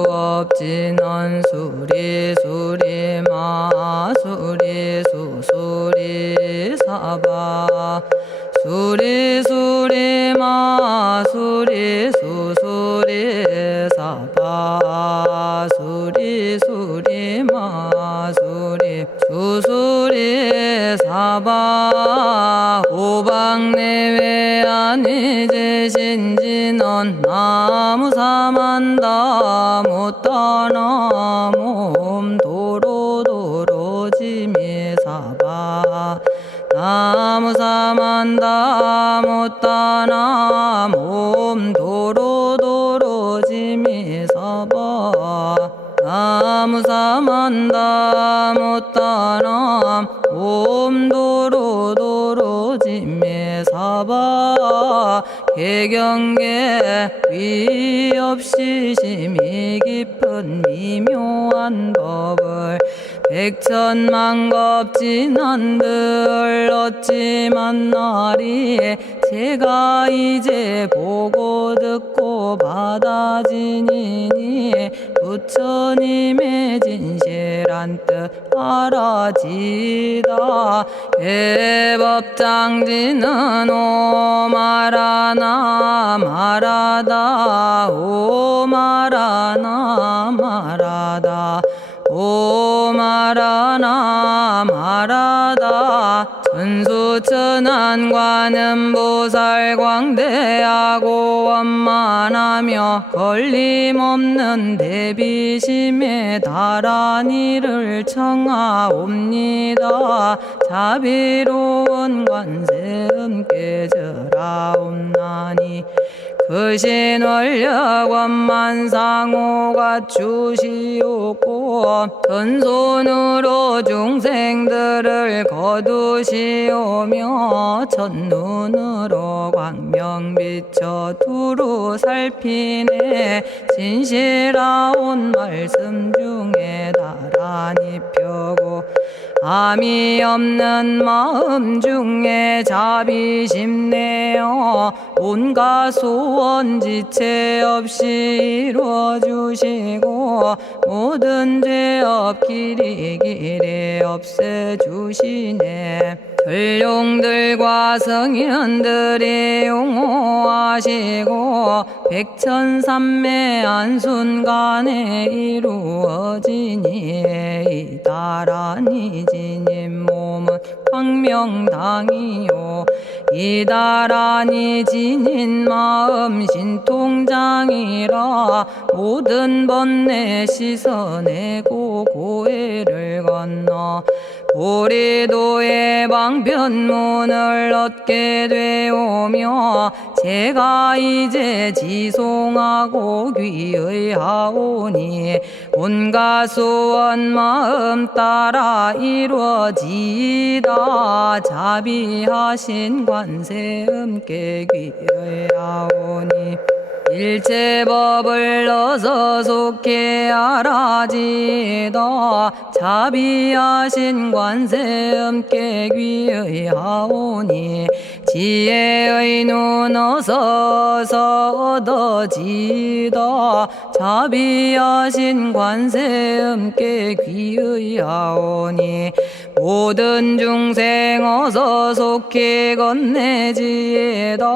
정구업진원 수리 마수리 수수리 사바 수리 마수리 수수리 사바 수리 마수리 수수리 사바 오방내외 아니제신진원 나무사만다 못다나 몸 도로도로지미사바 나무사만다 못다나 몸 도로도로지미사바 나무사만다 못다나 몸 도로도로지미사바 개경계 위 없이 심히 깊은 미묘한 법을 백천만겁진한들 어찌 만나리 제가 이제 보고 듣고 받아지니니 부처님의 진실한 뜻 알아지다 해법장지는 오마라나 마라다 오마라나 마라다 오마라나 마라다 천수천안관음보살 광대하고 원만하며 걸림없는 대비심에 달한 이를 청하옵니다. 자비로운 관세음께 절하옵나니 그신원력 원만상호가 주시옵고 전손으로 중생들을 거두시오며 첫눈으로 광명 비춰 두루 살피네 진실하온 말씀 중에 나란히 펴고 암이 없는 마음 중에 자비심 내어 온갖 소원 지체 없이 이루어주시고 모든 죄업 길이 없애주시네. 전룡들과 성현들이 용호하시고 백천삼매 한순간에 이루어지니 이다라니 지님 몸은 광명당이요 이다라니 지닌 마음 신통장이라 모든 번뇌 씻어내고 고해를 건너 보리도의 방편문을 얻게 되오며 제가 이제 지송하고 귀의하오니 온갖 소원 마음 따라 이루어지다 자비하신 관세음께 귀의하오니 일체법을 어서 속히 알아지다 자비하신 관세음께 귀의하오니 지혜의 눈 어서 얻어지다 자비하신 관세음께 귀의하오니 모든 중생 어서 속히 건네지다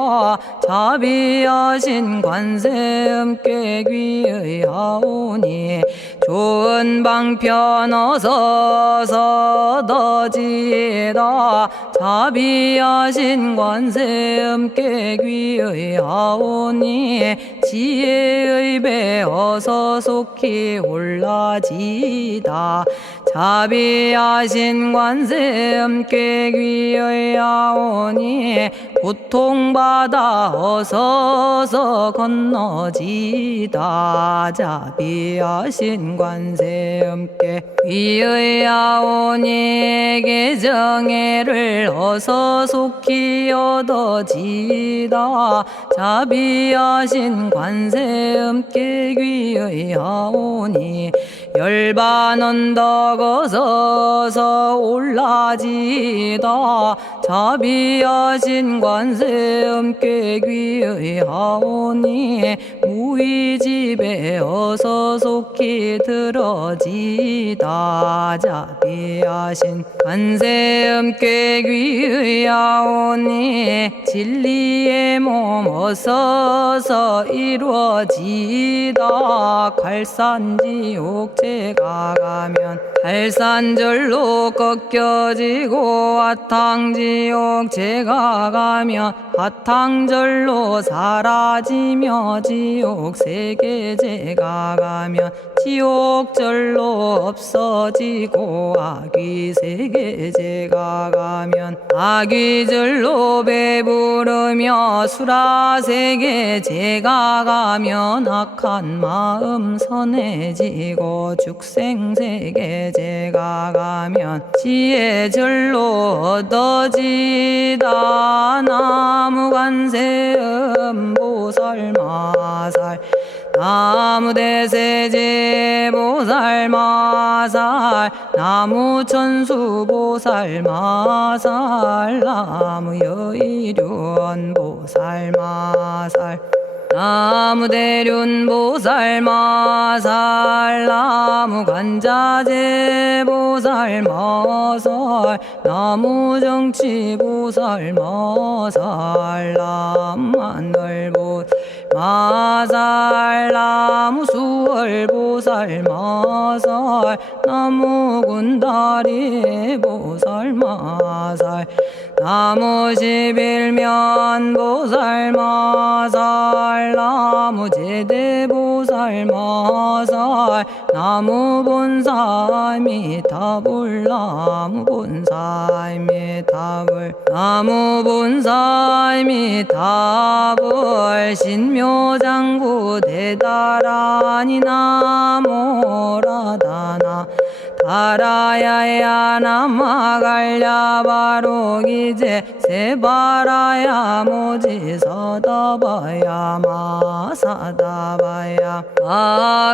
자비하신 관세음께 귀의하오니 좋은 방편 어서 얻어지다 자비하신 관세음께 귀의하오니 지혜의 배 어서 속히 올라지다 자비하신 관세음께 귀의하오니 고통받아 어서 건너지다 자비하신 관세음께 귀의하오니 개정애를 어서 속히 얻어지다 자비하신 관세음께 귀의하오니 열반 언덕 어서서 올라지다 자비하신 관세음께 귀의하오니 무의집에 어서 속히 들어지다 자비하신 관세음께 귀의하오니 진리의 몸 어서서 이루어지다 갈산지옥제가 가면 갈산절로 꺾여지고 화탕지옥제가 가면 화탕절로 사라지며 지옥세계제가 가면 지옥절로 없어지고 아귀세계제가 가면 아귀절로 배부르며 수라세계제가 가면 악한 마음 선해지고 죽생세계제가 가면 지혜절로 얻어지다 나무관세음보살마살 나무대세제보살마살 나무천수보살마살 나무여의륜보살마살 나무대륜보살마살 나무간자제보살마살 나무정치보살마살 나무하늘보살마살 나무수월보살마살 나무군다리보살마살 나무십일면보살마살 나무제대보살마살 나무본사미타불 나무본사미타불 나무본사미타불 신묘장구 대다라니 나모라다나 다라야야 나마갈야바로기제 세바라야 모지서다바야 마사다바야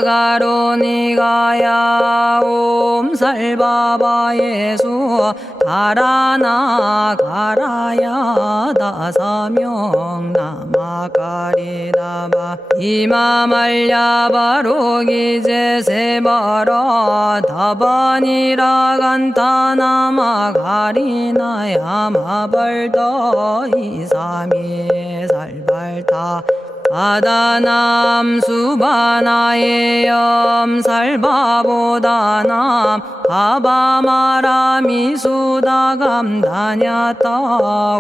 아가로니가야 옴살바바예수 다라나 가라야 다사명 나마가리다바 이마말야바로기제 세바라 다바니라 간타나마 가리나야 마발더 이사미 살발타 바다남 수바나의 염살바보다남 바바마라미 수다감다냐타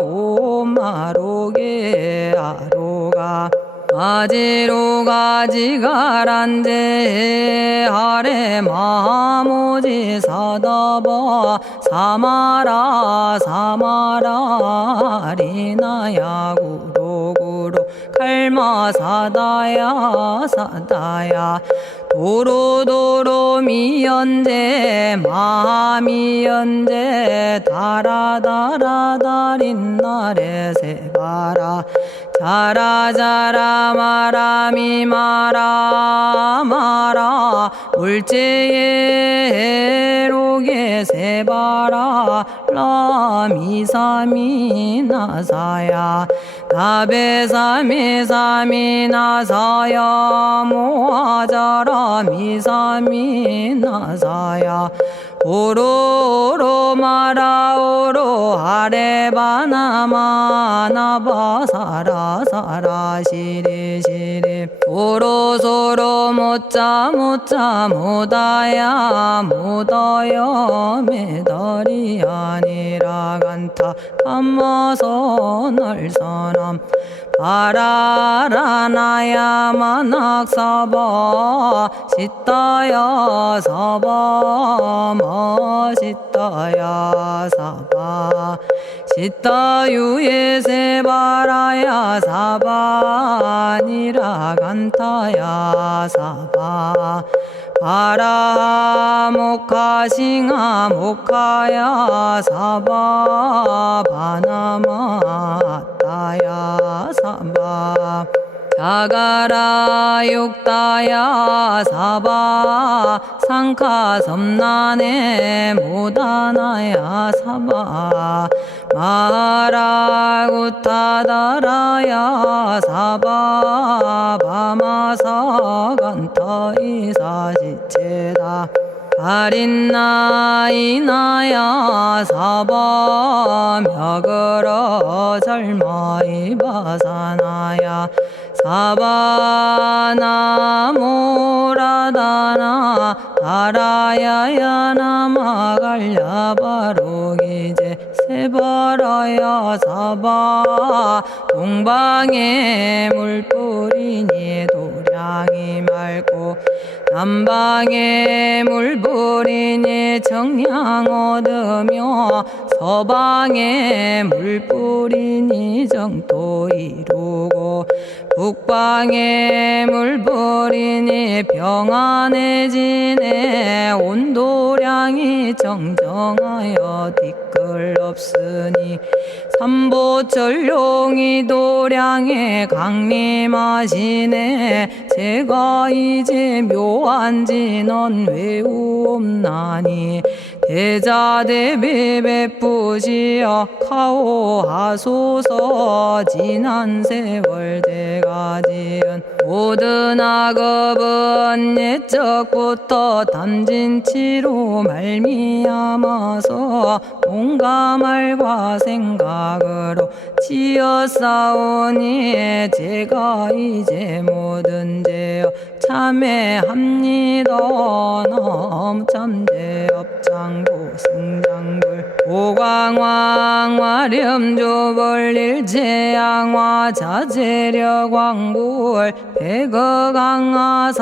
오마로게 아로가 아지로가지가란제 하레 마모지 사다바 사마라 사마라 리나야 구로구로 칼마 사다야 사다야 도로도로 미연제 마미연제 다라다라다린나레 세바라 자라자라 마라미 마라 마라 울제에 로게 세바라 라미사미 나사야 나베사미사미 나사야 모아자라 미사미 나사야 오로로 마라오로 아레바나마나바 사라사라 시리시리 오로소로 못자 못자 못다야 못다여 메달이 아니라 간타 감마서 날선함 바라라나야 만학사바 시타야 사바 마시타야 사바 시타유에 세바라야 사바니라 간타야 사바 바라 모카싱아 모카야 사바 바나마 따야 사바 자가라 육다야 사바 상카 섬난에 모다나야 사바 마라구타다라야 사바 바마사 간타 이사시체다 아린나이나야 사바 며그러 절마이바사나야 사바나모라다나 다라야야 나마갈야바로기제 세바라야 사바 동방에 물뿌리니 도량이 맑고 남방에 물뿌리니 정량 얻으며 서방에 물뿌리니 정토 이루고 북방에 물뿌리니 평안해지네 온도량이 정정하여 뒤끌 없으니 삼보철룡이 도량에 강림하시네 제가 이제 묘한지 넌 외우옵나니 대자대비 베푸시어 카오하소서 지난 세월 제가 지은 모든 악업은 옛적부터 담진치로 말미암아서 온갖 말과 생각으로 지었사오니 제가 이제 모든 죄업 참회합니다. 넘참죄업장부 승장불 오광왕 화렴조벌 일체양화 자재력왕불 백어강하사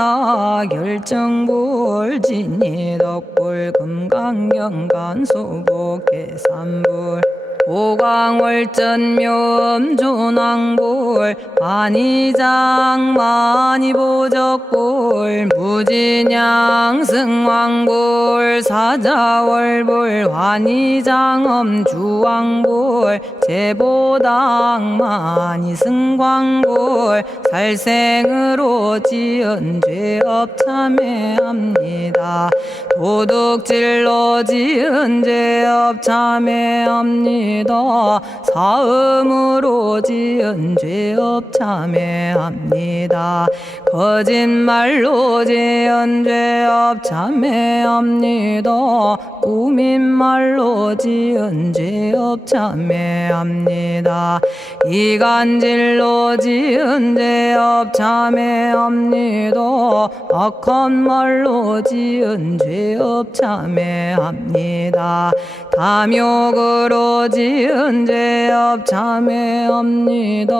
결정불 진이덕불 금강경간수복계산불 오광월전묘음존왕불 반이장 만이보적불 무진양승왕불 사자월불 환희장엄주왕불 제보당 만이승광불 살생으로 지은 죄업 참회합니다. 도둑질로 지은 죄업 참회합니다. 사음으로 지은 죄업 참회합니다. 거짓말로 지은 죄업 참회합니다. 꾸민말로 지은 죄업 참회합니다. 이간질로 지은 죄업 참회합니다. 악한 말로 지은 죄업 참회합니다. 탐욕으로 지은 죄업 참회합니다.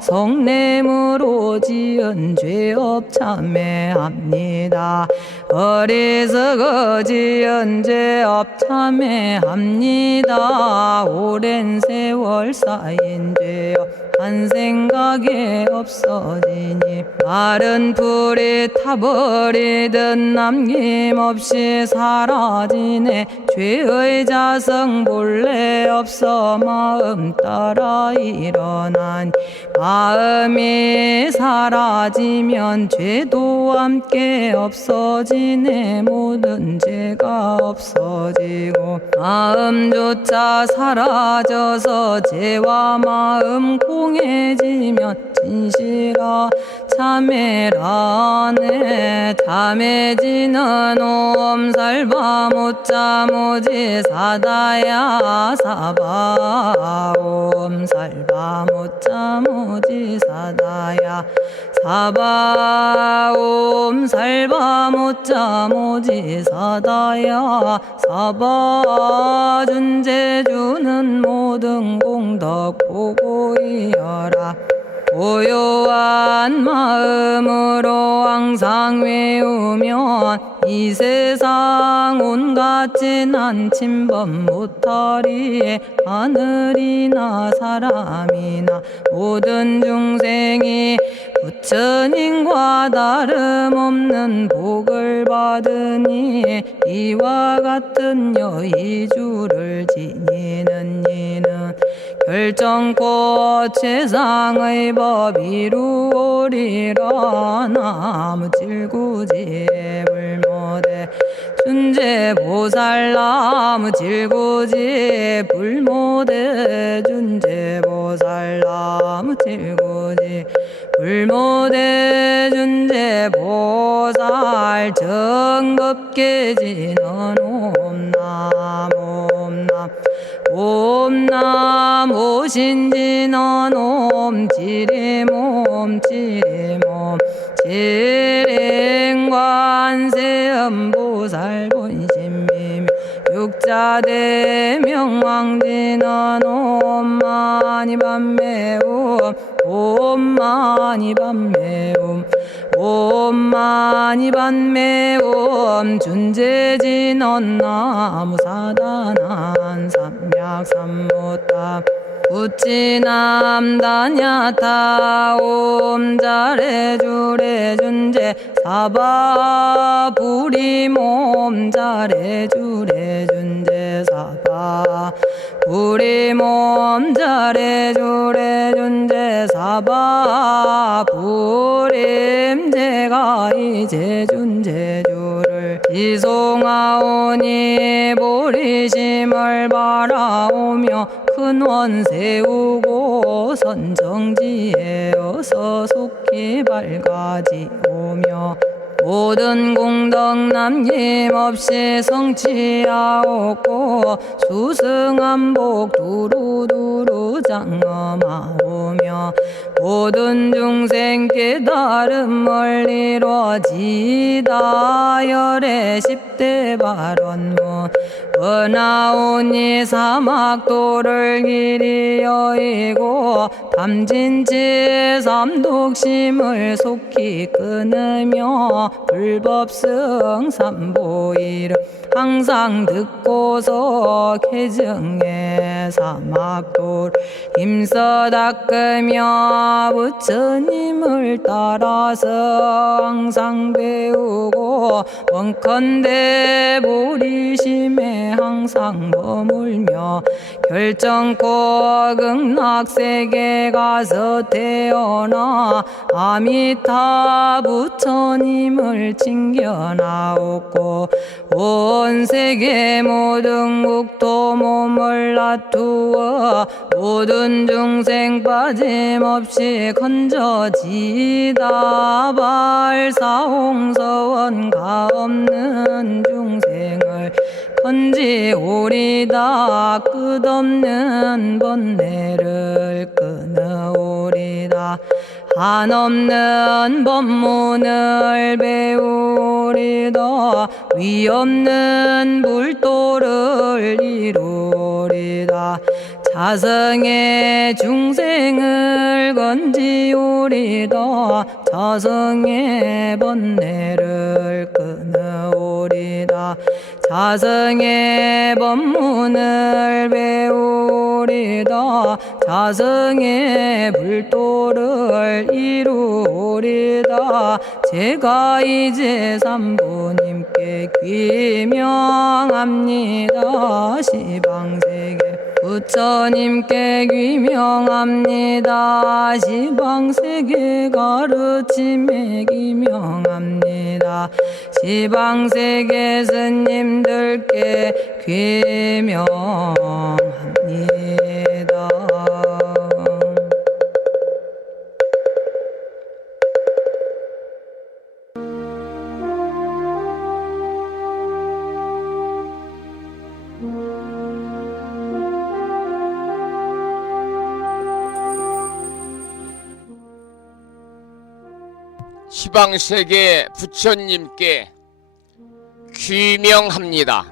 성냄으로 지은 죄업 참회합니다. 어리석어 지은 죄업 참회합니다. 오랜 세월 쌓인 죄업 한 생각에 없어지니 마른 풀이 타버리듯 남김없이 사라지네. 죄의 자성 본래 없어 마음 따라 일어나니 마음이 사라지면 죄도 함께 없어지네. 모든 죄가 없어지고 마음조차 사라져서 죄와 마음 공해지면 진실아 참회라네. 참해지는 옴살바 못자모지 사다야 사바 옴살바 못자모지 사다야 사바 옴살바 못자모지 사다야 사바 준재주는 모든 공덕 보고이여라. 고요한 마음으로 항상 외우면 이 세상 온갖 진한 침범 못하리. 하늘이나 사람이나 모든 중생이 부처님과 다름없는 복을 받으니 이와 같은 여의주를 지니는 이는 결정코 최상의 법 이루오리라. 나무질구지 불모대 준재보살. 나무질구지 불모대 준재보살. 나무질구지 불모대 준재보살. 정법계지는 옴남 옴남 옴남. 오신지는 옴지리몸 지리몸 지림관세음보살 본심미묘 육자대명왕지는 옴마니밤매옴 옴마니밤매옴 옴마니밤매옴. 준재진언 나무사단한 삼약삼무타 우치남다냐타 옴자레주레 준재 사바 부리몸 자레주레 준재 사바 부리몸 자레주레 준재 사바 부림. 제가 이제 준재주를 지송하오니 보리심을 바라오며 큰 원 세우고 선정지에 어서 속히 밝아지오며 모든 공덕 남김없이 성취하옵고 수승한복 두루두루 장엄하오며 모든 중생 깨달음을 이루어지다. 열의 10대 발언문 은하오니 사막도를 길이 여의고 탐진치 삼독심을 속히 끊으며 불법승 삼보이를 항상 듣고서 개정의 사막도를 힘써 닦으며 부처님을 따라서 항상 배우고 원컨대 보리심에 항상 머물며 결정코 극락세계 가서 태어나 아미타 부처님을 챙겨나오고 온 세계 모든 국토 몸을 놔두어 모든 중생 빠짐없이 건져지다. 발사홍서원 가없는 중생을 건지오리다. 끝없는 번뇌를 끊어오리다. 한없는 법문을 배우리다. 위없는 불도를 이루리다. 자성의 중생을 건지오리다. 자성의 번뇌를 끊어오리다. 자성의 법문을 배우리다. 자성의 불도를 이루리다. 제가 이제 삼부님께 귀명합니다. 시방세계 부처님께 귀명합니다. 시방세계 가르침에 귀명합니다. 시방세계 스님들께 귀명합니다. 시방세계 부처님께 귀명합니다.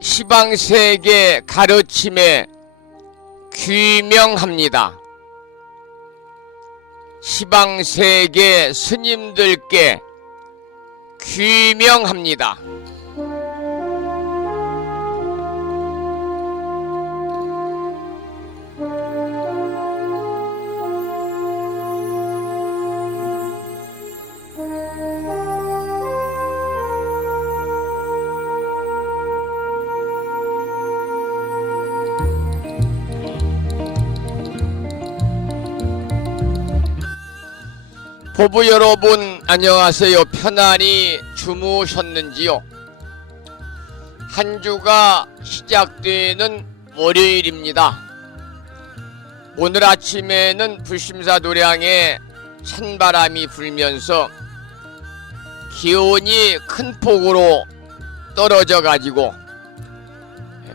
시방세계 가르침에 귀명합니다. 시방세계 스님들께 귀명합니다. 포부 여러분 안녕하세요. 편안히 주무셨는지요? 한 주가 시작되는 월요일입니다. 오늘 아침에는 불심사 도량에 찬바람이 불면서 기온이 큰 폭으로 떨어져 가지고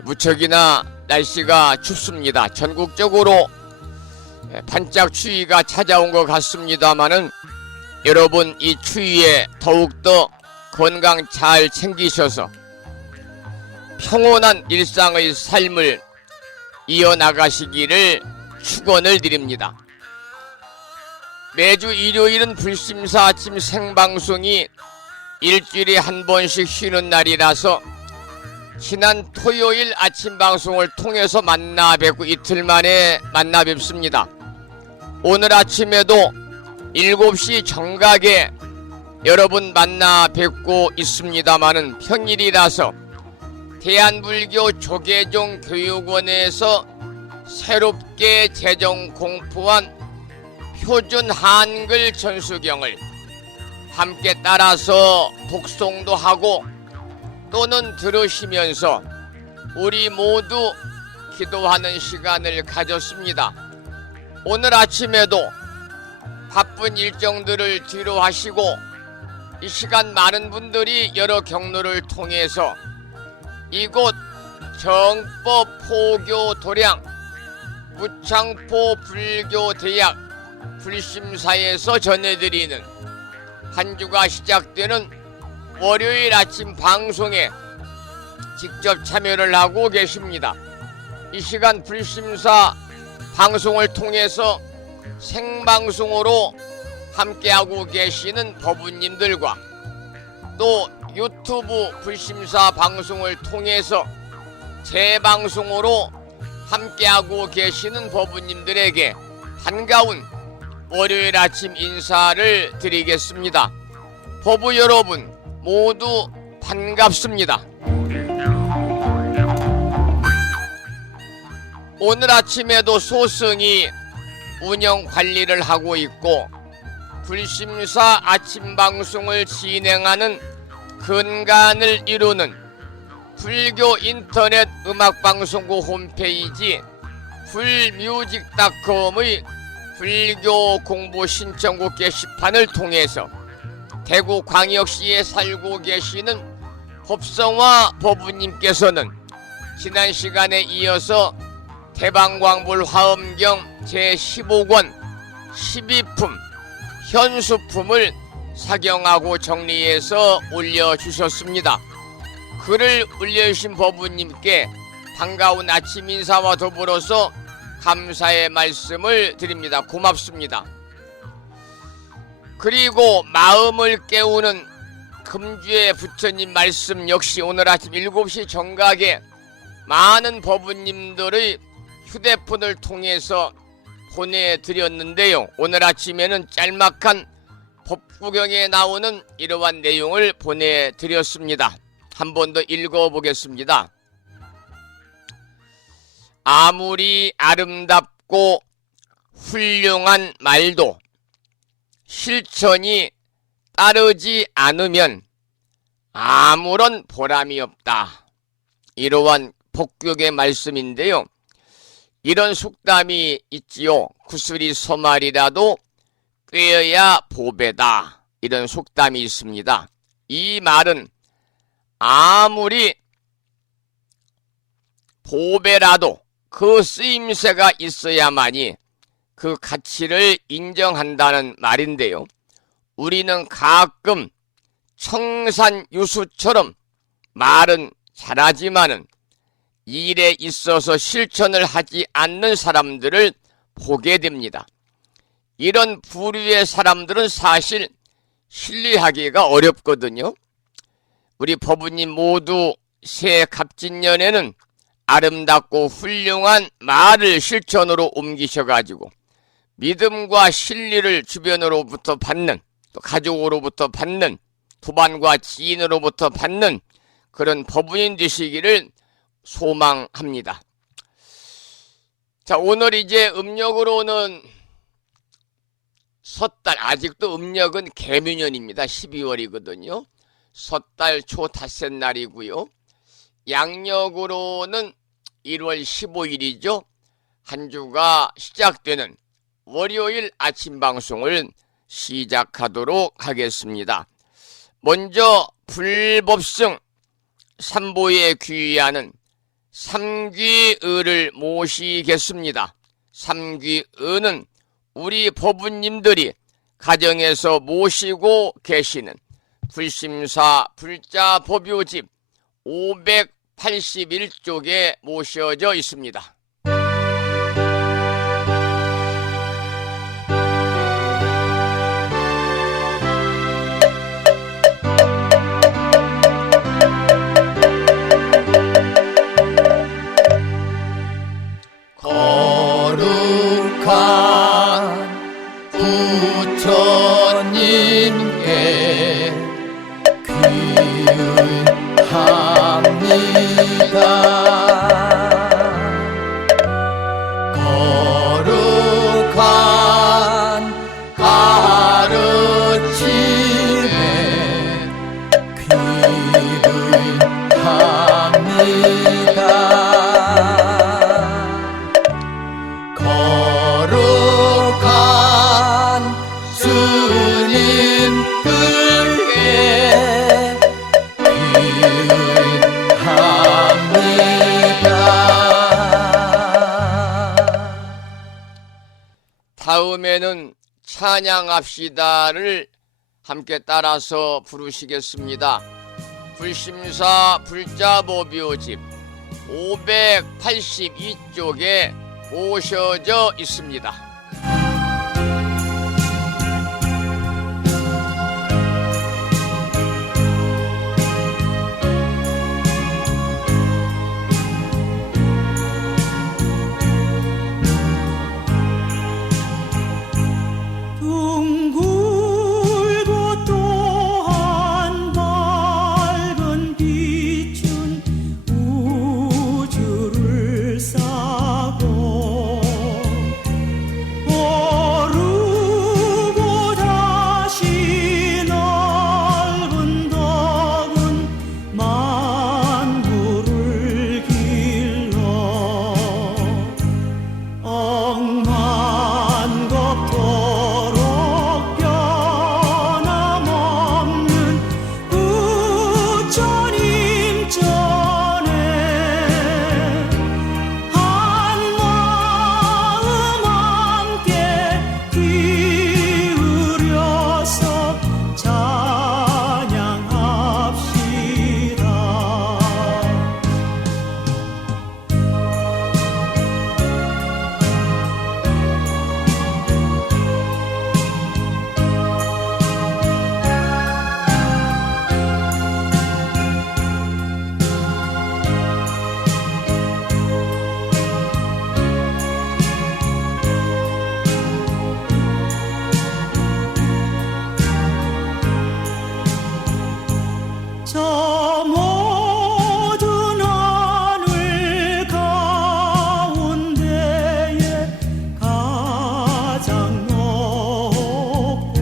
무척이나 날씨가 춥습니다. 전국적으로 반짝 추위가 찾아온 것 같습니다마는 여러분 이 추위에 더욱더 건강 잘 챙기셔서 평온한 일상의 삶을 이어나가시기를 축원을 드립니다. 매주 일요일은 불심사 아침 생방송이 일주일에 한 번씩 쉬는 날이라서 지난 토요일 아침 방송을 통해서 만나 뵙고 이틀 만에 만나 뵙습니다. 오늘 아침에도 7시 정각에 여러분 만나 뵙고 있습니다마는 평일이라서 대한불교 조계종 교육원에서 새롭게 제정 공포한 표준 한글 전수경을 함께 따라서 독송도 하고 또는 들으시면서 우리 모두 기도하는 시간을 가졌습니다. 오늘 아침에도 바쁜 일정들을 뒤로 하시고 이 시간 많은 분들이 여러 경로를 통해서 이곳 정법 포교 도량 무창포 불교대학 불심사에서 전해드리는 한 주가 시작되는 월요일 아침 방송에 직접 참여를 하고 계십니다. 이 시간 불심사 방송을 통해서 생방송으로 함께하고 계시는 법우님들과 또 유튜브 불심사 방송을 통해서 재방송으로 함께하고 계시는 법우님들에게 반가운 월요일 아침 인사를 드리겠습니다. 법우 여러분 모두 반갑습니다. 오늘 아침에도 소승이 운영 관리를 하고 있고 불심사 아침 방송을 진행하는 근간을 이루는 불교 인터넷 음악방송국 홈페이지 불뮤직닷컴의 불교 공부 신청곡 게시판을 통해서 대구광역시에 살고 계시는 법성화 법우님께서는 지난 시간에 이어서 대방광불 화엄경 제15권 12품 현수품을 사경하고 정리해서 올려주셨습니다. 글을 올려주신 법우님께 반가운 아침 인사와 더불어서 감사의 말씀을 드립니다. 고맙습니다. 그리고 마음을 깨우는 금주의 부처님 말씀 역시 오늘 아침 7시 정각에 많은 법우님들의 휴대폰을 통해서 보내드렸는데요. 오늘 아침에는 짤막한 법구경에 나오는 이러한 내용을 보내드렸습니다. 한 번 더 읽어보겠습니다. 아무리 아름답고 훌륭한 말도 실천이 따르지 않으면 아무런 보람이 없다. 이러한 법국의 말씀인데요. 이런 속담이 있지요. 구슬이 서말이라도 꿰어야 보배다. 이런 속담이 있습니다. 이 말은 아무리 보배라도 그 쓰임새가 있어야만이 그 가치를 인정한다는 말인데요. 우리는 가끔 청산유수처럼 말은 잘하지만은 일에 있어서 실천을 하지 않는 사람들을 보게 됩니다. 이런 부류의 사람들은 사실 신뢰하기가 어렵거든요. 우리 법우님 모두 새 갑진년에는 아름답고 훌륭한 말을 실천으로 옮기셔가지고 믿음과 신뢰를 주변으로부터 받는, 또 가족으로부터 받는, 도반과 지인으로부터 받는 그런 법우님 되시기를 소망합니다. 자, 오늘 이제 음력으로는 섣달, 아직도 음력은 개묘년입니다. 12월이거든요. 섣달 초 닷새 날이고요. 양력으로는 1월 15일이죠. 한 주가 시작되는 월요일 아침 방송을 시작하도록 하겠습니다. 먼저 불법승 삼보에 귀의하는 삼귀의를 모시겠습니다. 삼귀의는 우리 법부님들이 가정에서 모시고 계시는 불심사 불자법요집 581쪽에 모셔져 있습니다. 거룩한 부처님께 귀의합니다. 거룩한 가르침에 귀의합니다. 거룩한 스님들께 귀의합니다. 다음에는 찬양합시다를 함께 따라서 부르시겠습니다. 불심사 불자법요집 582쪽에 모셔져 있습니다. 둥글고 또한 밝은 빛은 우주를 싸고 오르고 다시 넓은 덕은 만물을 길러 억만겁도록 변함없는 부처님 전에 한마음 함께 기울여서 찬양합시다. 저 모든 하늘 가운데에 가장 높고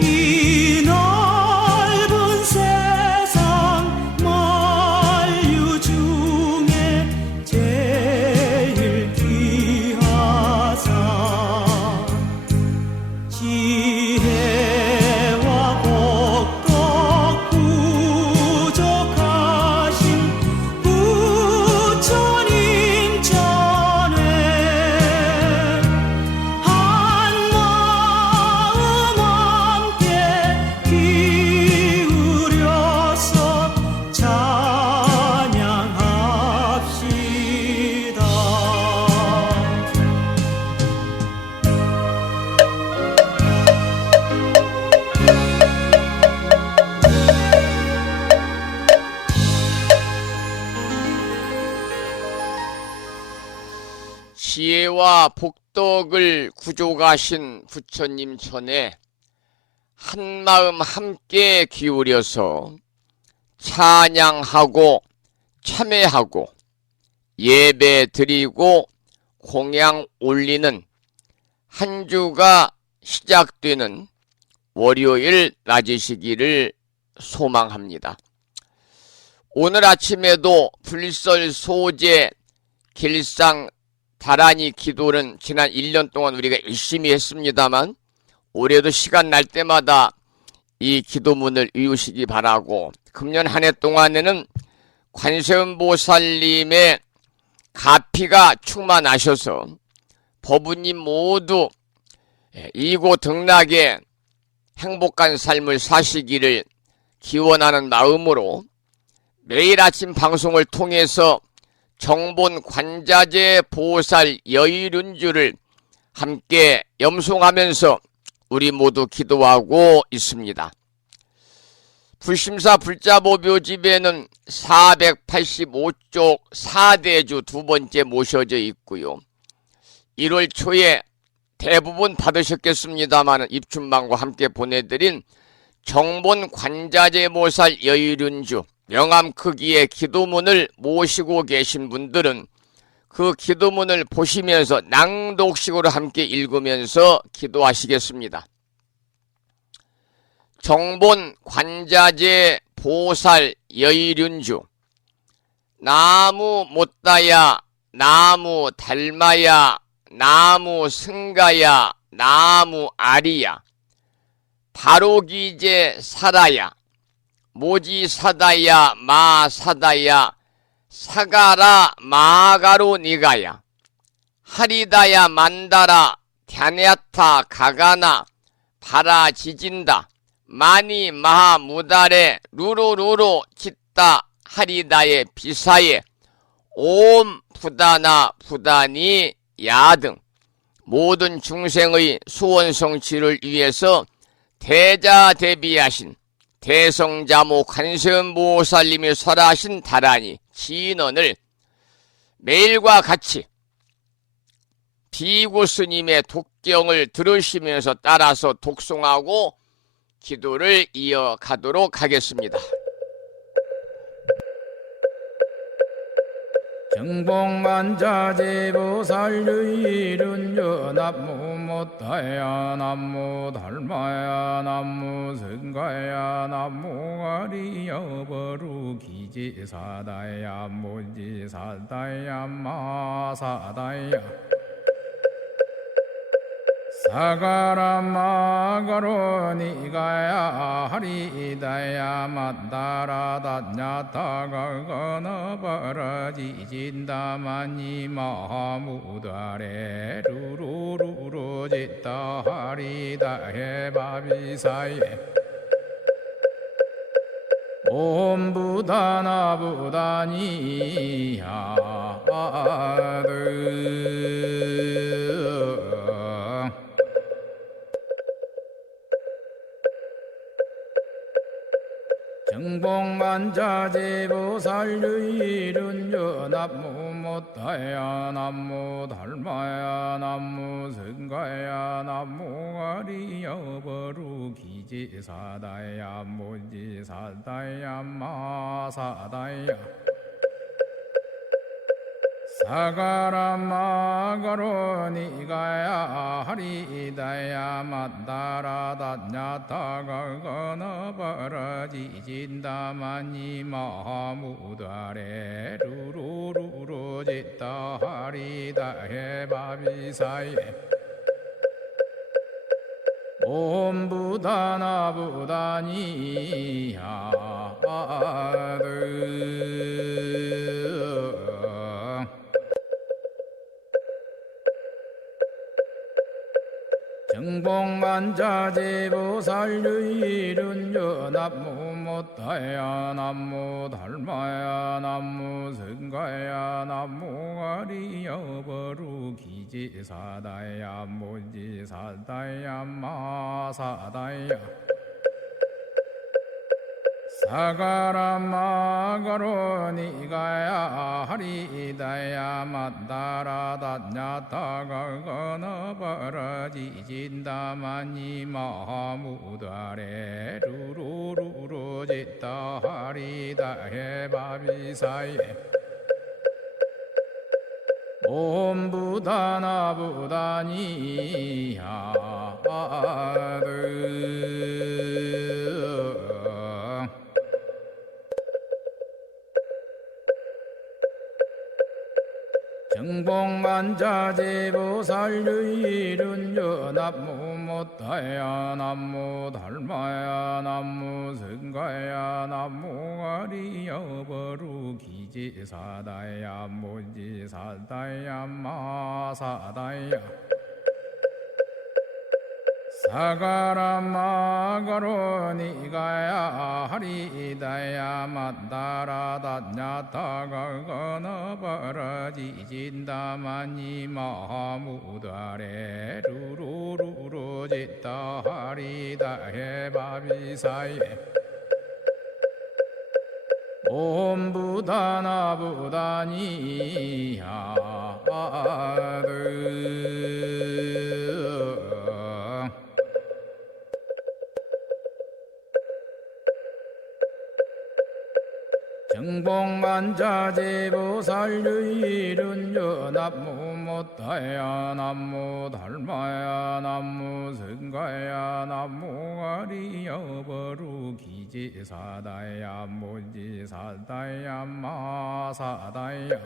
이 넓은 세상 만유 중에 제일 귀하사 지혜와 복덕 부족하신 부처님 전에 한마음 함께 기울여서 찬양합시다. 지혜와 복덕을 구족하신 부처님 전에 한마음 함께 기울여서 찬양하고 참회하고 예배 드리고 공양 올리는 한 주가 시작되는 월요일 낮이시기를 소망합니다. 오늘 아침에도 불설 소제 길상 다란이 기도는 지난 1년 동안 우리가 열심히 했습니다만 올해도 시간 날 때마다 이 기도문을 외우시기 바라고, 금년 한 해 동안에는 관세음보살님의 가피가 충만하셔서 법우님 모두 이고 등락의 행복한 삶을 사시기를 기원하는 마음으로 매일 아침 방송을 통해서 정본 관자재 보살 여의륜주를 함께 염송하면서 우리 모두 기도하고 있습니다. 불심사 불자보묘집에는 485쪽 4대주 두 번째 모셔져 있고요. 1월 초에 대부분 받으셨겠습니다만 입춘방과 함께 보내드린 정본 관자재 보살 여의륜주 명암 크기의 기도문을 모시고 계신 분들은 그 기도문을 보시면서 낭독식으로 함께 읽으면서 기도하시겠습니다. 정본 관자재 보살 여의륜주. 나무 못다야, 나무 달마야, 나무 승가야, 나무 아리야, 바로기제 살아야, 모지 사다야, 마 사다야, 사가라 마가로 니가야, 하리다야 만다라, 갸냐타 가가나, 바라 지진다, 마니 마하 무다레, 루루루루 짓다, 하리다의 비사에, 옴 부다나 부다니 야 등 모든 중생의 수원 성취를 위해서 대자대비하신 대성자모 관세음보살님이 설하신 다란이 진언을 매일과 같이 비구스님의 독경을 들으시면서 따라서 독송하고 기도를 이어가도록 하겠습니다. 정봉만자제보살유일은여 남무 못다야 남무 달마야 남무 승가야 남무 아리여 버루기지사다야 모지사다야 마사다야 사가라 마가로 니가야 하리다야 만다라 다냐타가가나 바라지진다마니 마무다레 루루루루 짓다 하리다 해바비사예 옴부다나 부다니야 정봉만자제보살유일은여 남무 못다야 남무 달마야 남무 승가야 남무 아리여 버루기지사다야 모지사다야 마사다야 사가라 마가로 니가야 하리다야 만다라 다냐타가가나 바라지진다마니 마무다레 루루루루 짓다 하리다 해바비사예 옴부다나 부다니야 정봉만자제보살유일은여 남무 못다야 남무 달마야 남무 승가야 남무 아리여 버루기지사다야 모지사다야 마사다야 사가라 마가로 니가야 하리다야 만다라 다냐타가가나 바라지진다마니 마무다레 루루루루 짓다 하리다 해바비사예 옴부다 부다나부다니 하드 정봉안자제보살유일은여 남무못다야 남무달마야 남무승가야 남무가리여버루기지사다야 무지사다야 마사다야 사가라마가로니가야 하리다야 만다라다냐타가거너버러지진다마니 마무다레 루루루루지다 하리다해 바비사예 옴부다나부다니 하드 정봉안자제보살유일은여 남무못다야 남무달마야 남무승가야 남무가리여버루기지사다야 무지사다야 마사다야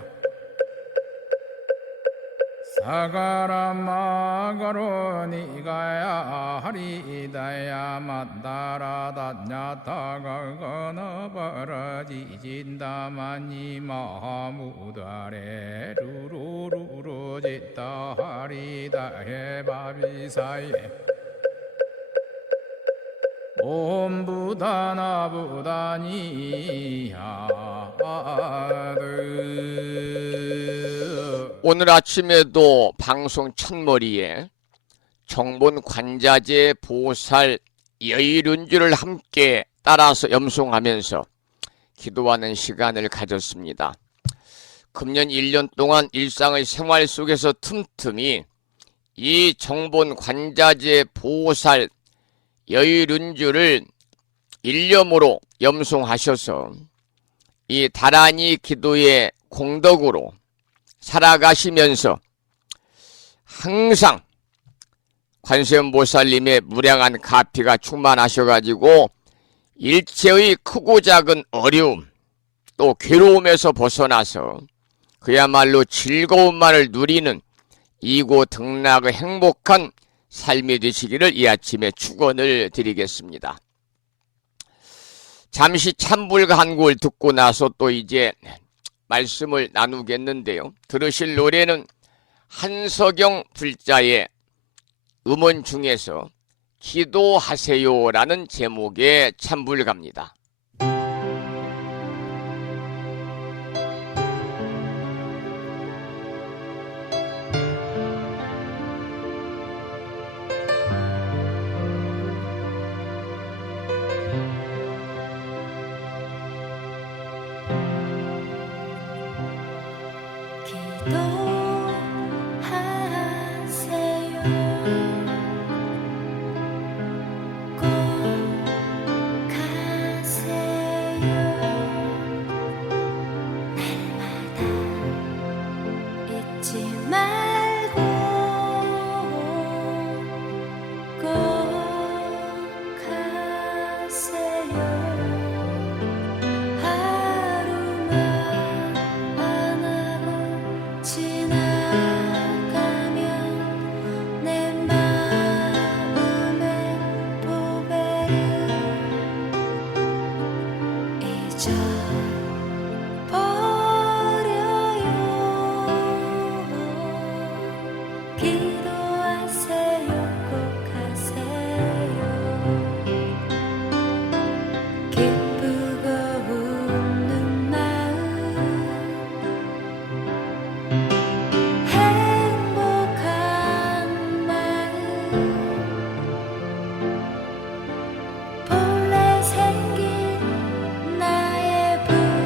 사가라마가로니가야 하리다야 만다라다냐타가거너버러지진다마니 마무다레 루루루루지다 하리다해 바비사예 옴부다나부다니 하드 오늘 아침에도 방송 첫머리에 정본 관자재 보살 여의륜주를 함께 따라서 염송하면서 기도하는 시간을 가졌습니다. 금년 1년 동안 일상의 생활 속에서 틈틈이 이 정본 관자재 보살 여의륜주를 일념으로 염송하셔서 이 다란이 기도의 공덕으로 살아가시면서 항상 관세음보살님의 무량한 가피가 충만하셔가지고 일체의 크고 작은 어려움 또 괴로움에서 벗어나서 그야말로 즐거움만을 누리는 이고등락의 행복한 삶이 되시기를 이 아침에 축원을 드리겠습니다. 잠시 찬불간구를 듣고 나서 또 이제 말씀을 나누겠는데요. 들으실 노래는 한석영 불자의 음원 중에서 기도하세요라는 제목의 찬불가입니다. 본래 생긴 나의 부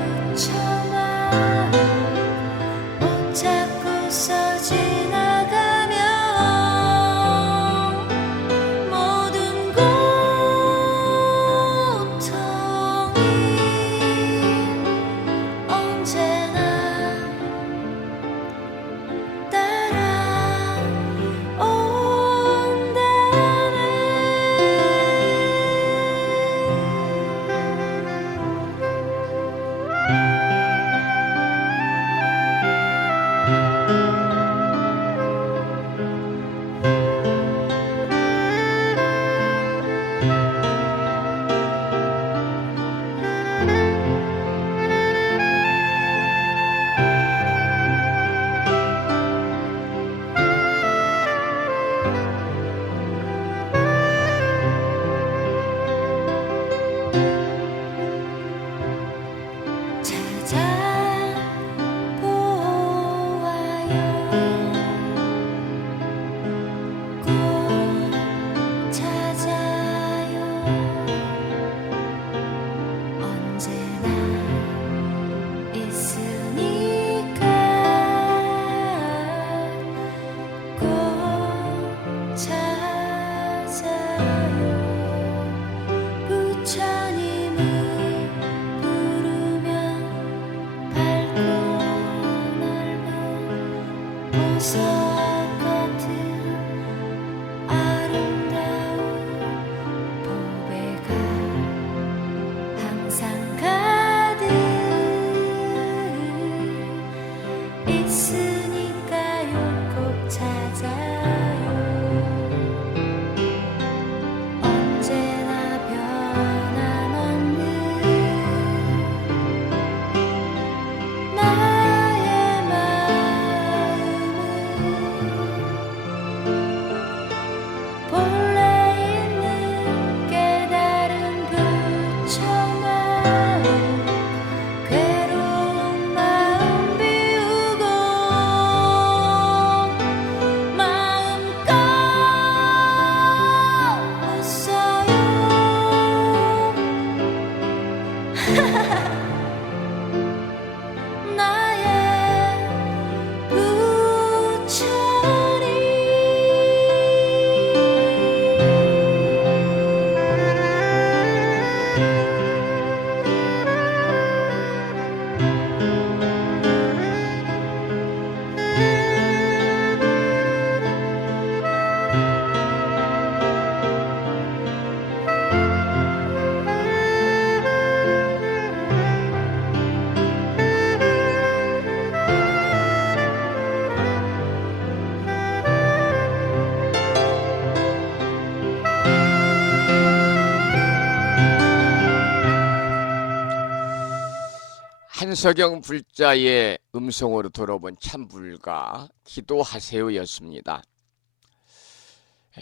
한석영 불자의 음성으로 들어본 참불가 기도하세요였습니다.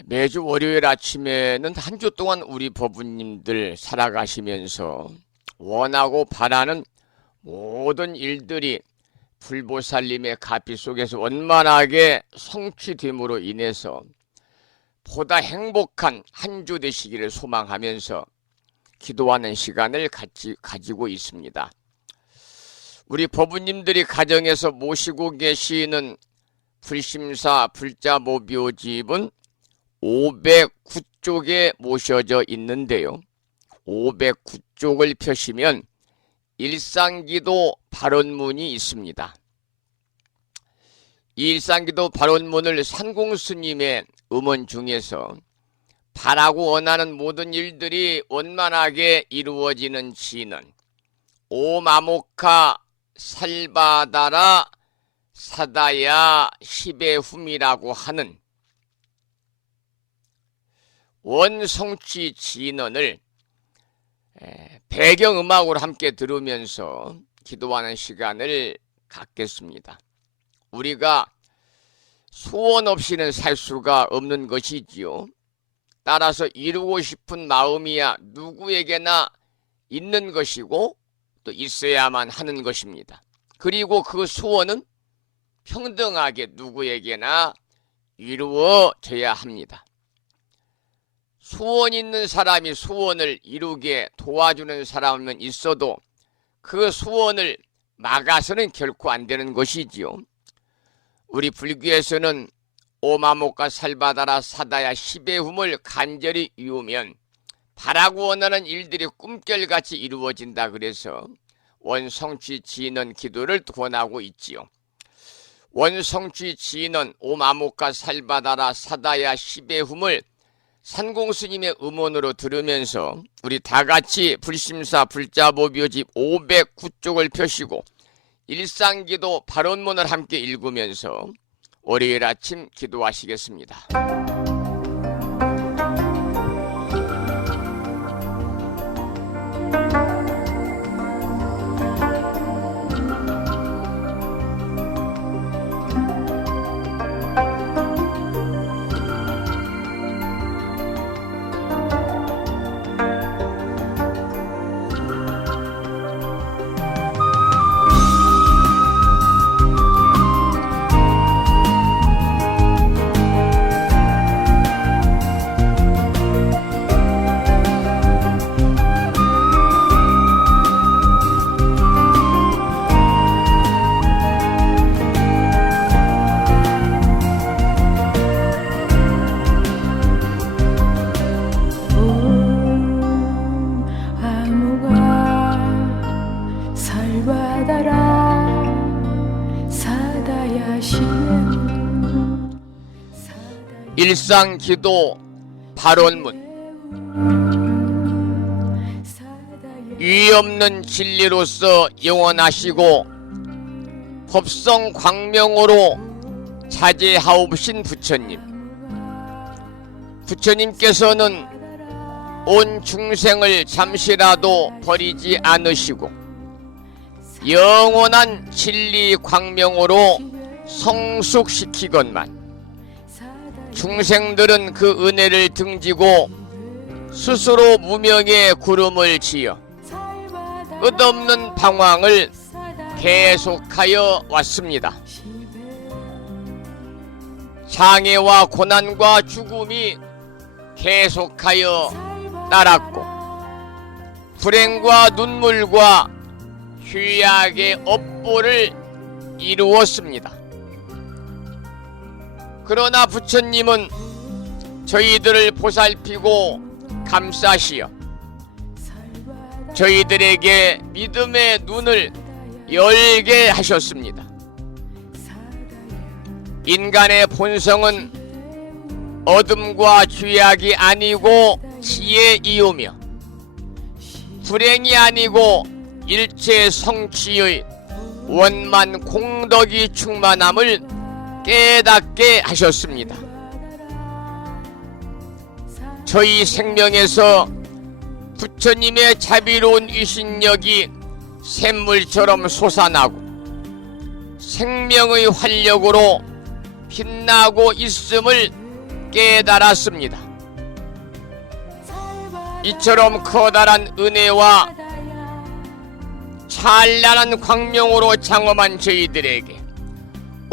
매주 월요일 아침에는 한 주 동안 우리 법부님들 살아가시면서 원하고 바라는 모든 일들이 불보살님의 가피 속에서 원만하게 성취됨으로 인해서 보다 행복한 한 주 되시기를 소망하면서 기도하는 시간을 가지고 있습니다. 우리 법부님들이 가정에서 모시고 계시는 불심사 불자모비오집은 509쪽에 모셔져 있는데요. 509쪽을 펴시면 일상기도 발언문이 있습니다. 이 일상기도 발언문을 산공스님의 음원 중에서 바라고 원하는 모든 일들이 원만하게 이루어지는 지는 오마모카 살바다라 사다야 시베훔이라고 하는 원성취 진언을 배경음악으로 함께 들으면서 기도하는 시간을 갖겠습니다. 우리가 소원 없이는 살 수가 없는 것이지요. 따라서 이루고 싶은 마음이야 누구에게나 있는 것이고 또 있어야만 하는 것입니다. 그리고 그 소원은 평등하게 누구에게나 이루어져야 합니다. 소원 있는 사람이 소원을 이루게 도와주는 사람은 있어도 그 소원을 막아서는 결코 안 되는 것이지요. 우리 불교에서는 오마모카 살바다라 사다야 시베훔을 간절히 이루면 바라고 원하는 일들이 꿈결같이 이루어진다 그래서 원성취 진언 기도를 권하고 있지요. 원성취 진언 오마모카 살바다라 사다야 시베훔을 산공스님의 음원으로 들으면서 우리 다같이 불심사 불자보묘집 509쪽을 펴시고 일상기도 발언문을 함께 읽으면서 월요일 아침 기도하시겠습니다. 일상기도 발언문. 유의없는 진리로서 영원하시고 법성 광명으로 자제하옵신 부처님. 부처님께서는 온 중생을 잠시라도 버리지 않으시고 영원한 진리 광명으로 성숙시키건만 중생들은 그 은혜를 등지고 스스로 무명의 구름을 지어 끝없는 방황을 계속하여 왔습니다. 장애와 고난과 죽음이 계속하여 따랐고 불행과 눈물과 휴약의 업보를 이루었습니다. 그러나 부처님은 저희들을 보살피고 감싸시어 저희들에게 믿음의 눈을 열게 하셨습니다. 인간의 본성은 어둠과 죄악이 아니고 지혜이오며 불행이 아니고 일체 성취의 원만 공덕이 충만함을 깨닫게 하셨습니다. 저희 생명에서 부처님의 자비로운 위신력이 샘물처럼 솟아나고 생명의 활력으로 빛나고 있음을 깨달았습니다. 이처럼 커다란 은혜와 찬란한 광명으로 장엄한 저희들에게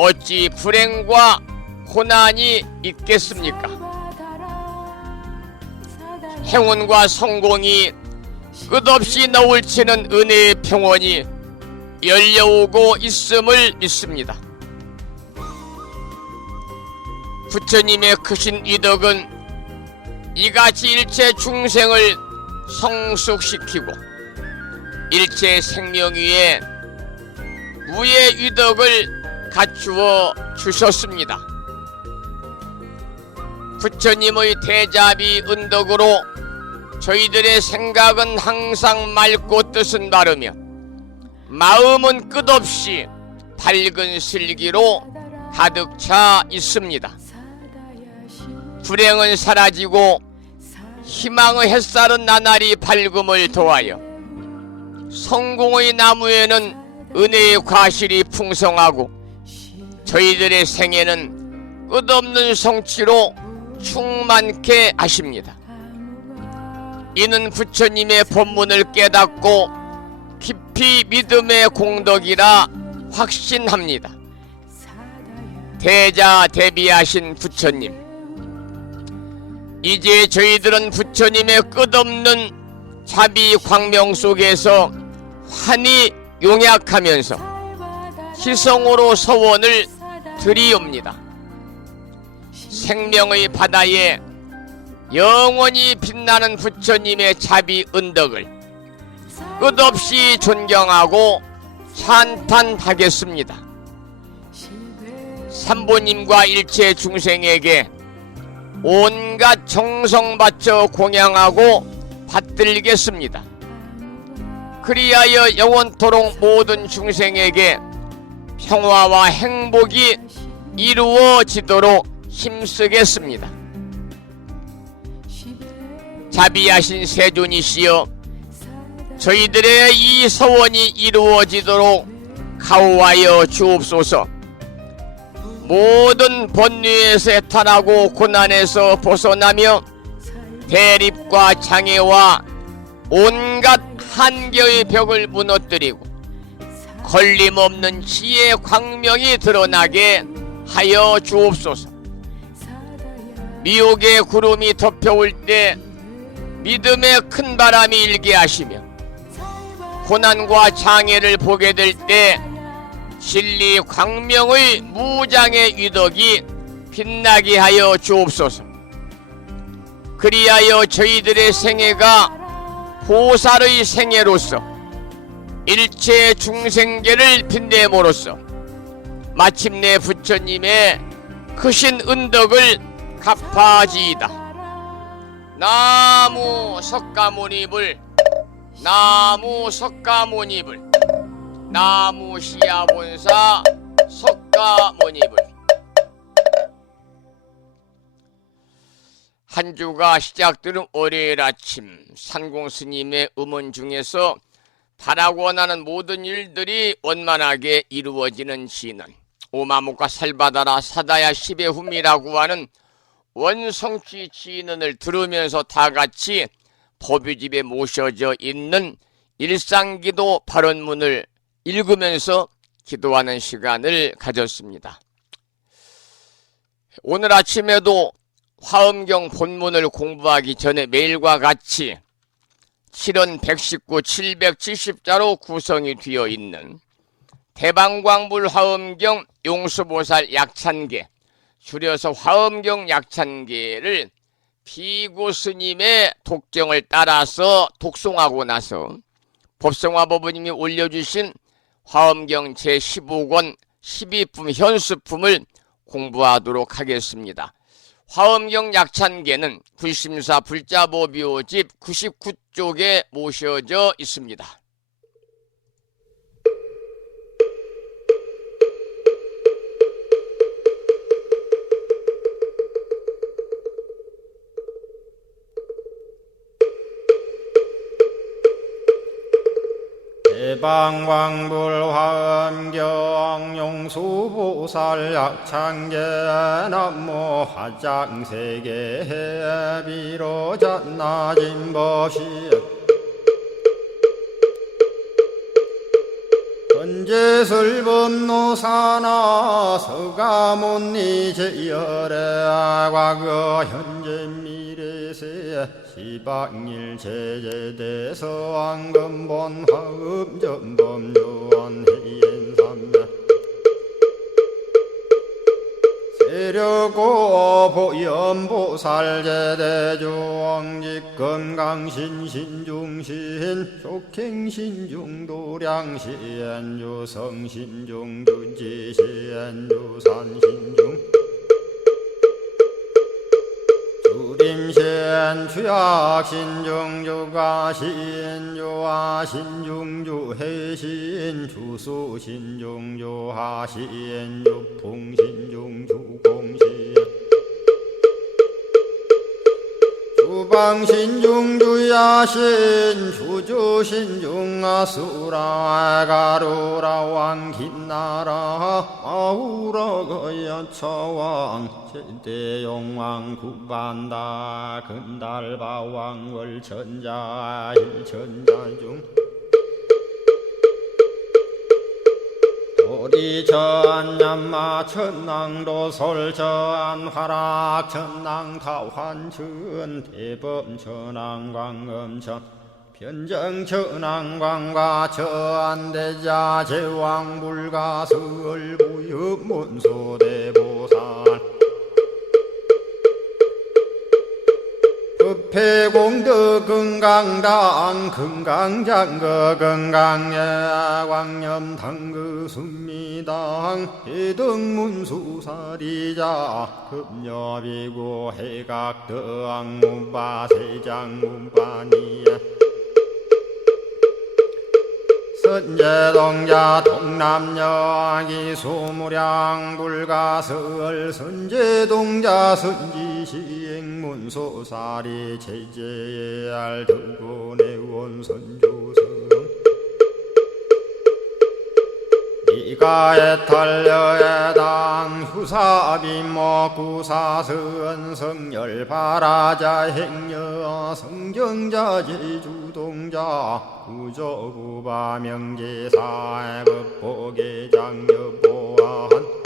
어찌 불행과 고난이 있겠습니까? 행운과 성공이 끝없이 너울치는 은혜의 평원이 열려오고 있음을 믿습니다. 부처님의 크신 위덕은 이같이 일체 중생을 성숙시키고 일체 생명 위에 무의 위덕을 갖추어 주셨습니다. 부처님의 대자비 은덕으로 저희들의 생각은 항상 맑고 뜻은 바르며 마음은 끝없이 밝은 슬기로 가득 차 있습니다. 불행은 사라지고 희망의 햇살은 나날이 밝음을 더하여 성공의 나무에는 은혜의 과실이 풍성하고 저희들의 생애는 끝없는 성취로 충만케 하십니다. 이는 부처님의 법문을 깨닫고 깊이 믿음의 공덕이라 확신합니다. 대자대비하신 부처님, 이제 저희들은 부처님의 끝없는 자비 광명 속에서 환히 용약하면서 희성으로 서원을 드리옵니다. 생명의 바다에 영원히 빛나는 부처님의 자비 은덕을 끝없이 존경하고 찬탄하겠습니다. 삼보님과 일체 중생에게 온갖 온갖 정성 바쳐 공양하고 받들겠습니다. 그리하여 영원토록 모든 중생에게 평화와 행복이 이루어지도록 힘쓰겠습니다. 자비하신 세존이시여, 저희들의 이 서원이 이루어지도록 가호하여 주옵소서. 모든 번뇌에서 해탈하고 고난에서 벗어나며 대립과 장애와 온갖 한계의 벽을 무너뜨리고 걸림없는 지혜의 광명이 드러나게 하여 주옵소서. 미혹의 구름이 덮여올 때 믿음의 큰 바람이 일게 하시며 고난과 장애를 보게 될 때 진리 광명의 무장의 위덕이 빛나게 하여 주옵소서. 그리하여 저희들의 생애가 보살의 생애로서 일체 중생계를 빛냄으로써 마침내 부처님의 크신 은덕을 갚아지이다. 나무 석가모니불, 나무 석가모니불, 나무 시야본사 석가모니불. 한 주가 시작되는 월요일 아침, 산공스님의 음원 중에서 바라고 원하는 모든 일들이 원만하게 이루어지는 진언, 오마목과 살바다라 사다야 시베훔이라고 하는 원성취 진언을 들으면서 다같이 법유집에 모셔져 있는 일상기도 발언문을 읽으면서 기도하는 시간을 가졌습니다. 오늘 아침에도 화엄경 본문을 공부하기 전에 매일과 같이 7원 119, 770자로 구성이 되어 있는 대방광불 화엄경 용수보살 약찬계, 줄여서 화엄경 약찬계를 비구 스님의 독경을 따라서 독송하고 나서 법성화 법부님이 올려주신 화엄경 제15권 12품 현수품을 공부하도록 하겠습니다. 화엄경 약찬계는 굴심사 불자보비오집 99쪽에 모셔져 있습니다. 대방광불 화엄경 용수보살 약찬계 남모 화장세계 비로잣나진 법시 헌재설법노사나 서가몬니 제열의 과거 현재 미래세 시방일 제제대서 왕금본 화음전범 요한해인삼매 세력고 보연보살 제대주왕직 건강신신중신 족행신중도량신 유성신중주지신 유산신중 주림신 주약신중주가신 유아신중주해신 주수신중주하신 유풍신중주공신 주방신중주야신 주주신중아수라 가루라 왕긴나라 아우라거야차왕 제대용왕 구반다 근달바왕 월천자 일천자중 도리천냠마 천낭도 솔천 화락 천낭 타환천 대범 천왕 광음천 변정 천왕 광과 천대자 제왕 불가설 부엽 문소대보살 법회공덕 건강당 건강장거 건강예 광염당그 순미당 해등문수사리자 급여비고 해각덕 문바세장 문바니야 선제동자 동남여 기수무량 불가설 선제동자 선지시행문소사리 제제알 등군의원 선주성 이가에 탈려에당 휴사비모 구사선 성열 바라자 행여 성정자 제주동자 구조구바 명제사의 법보계 장여보안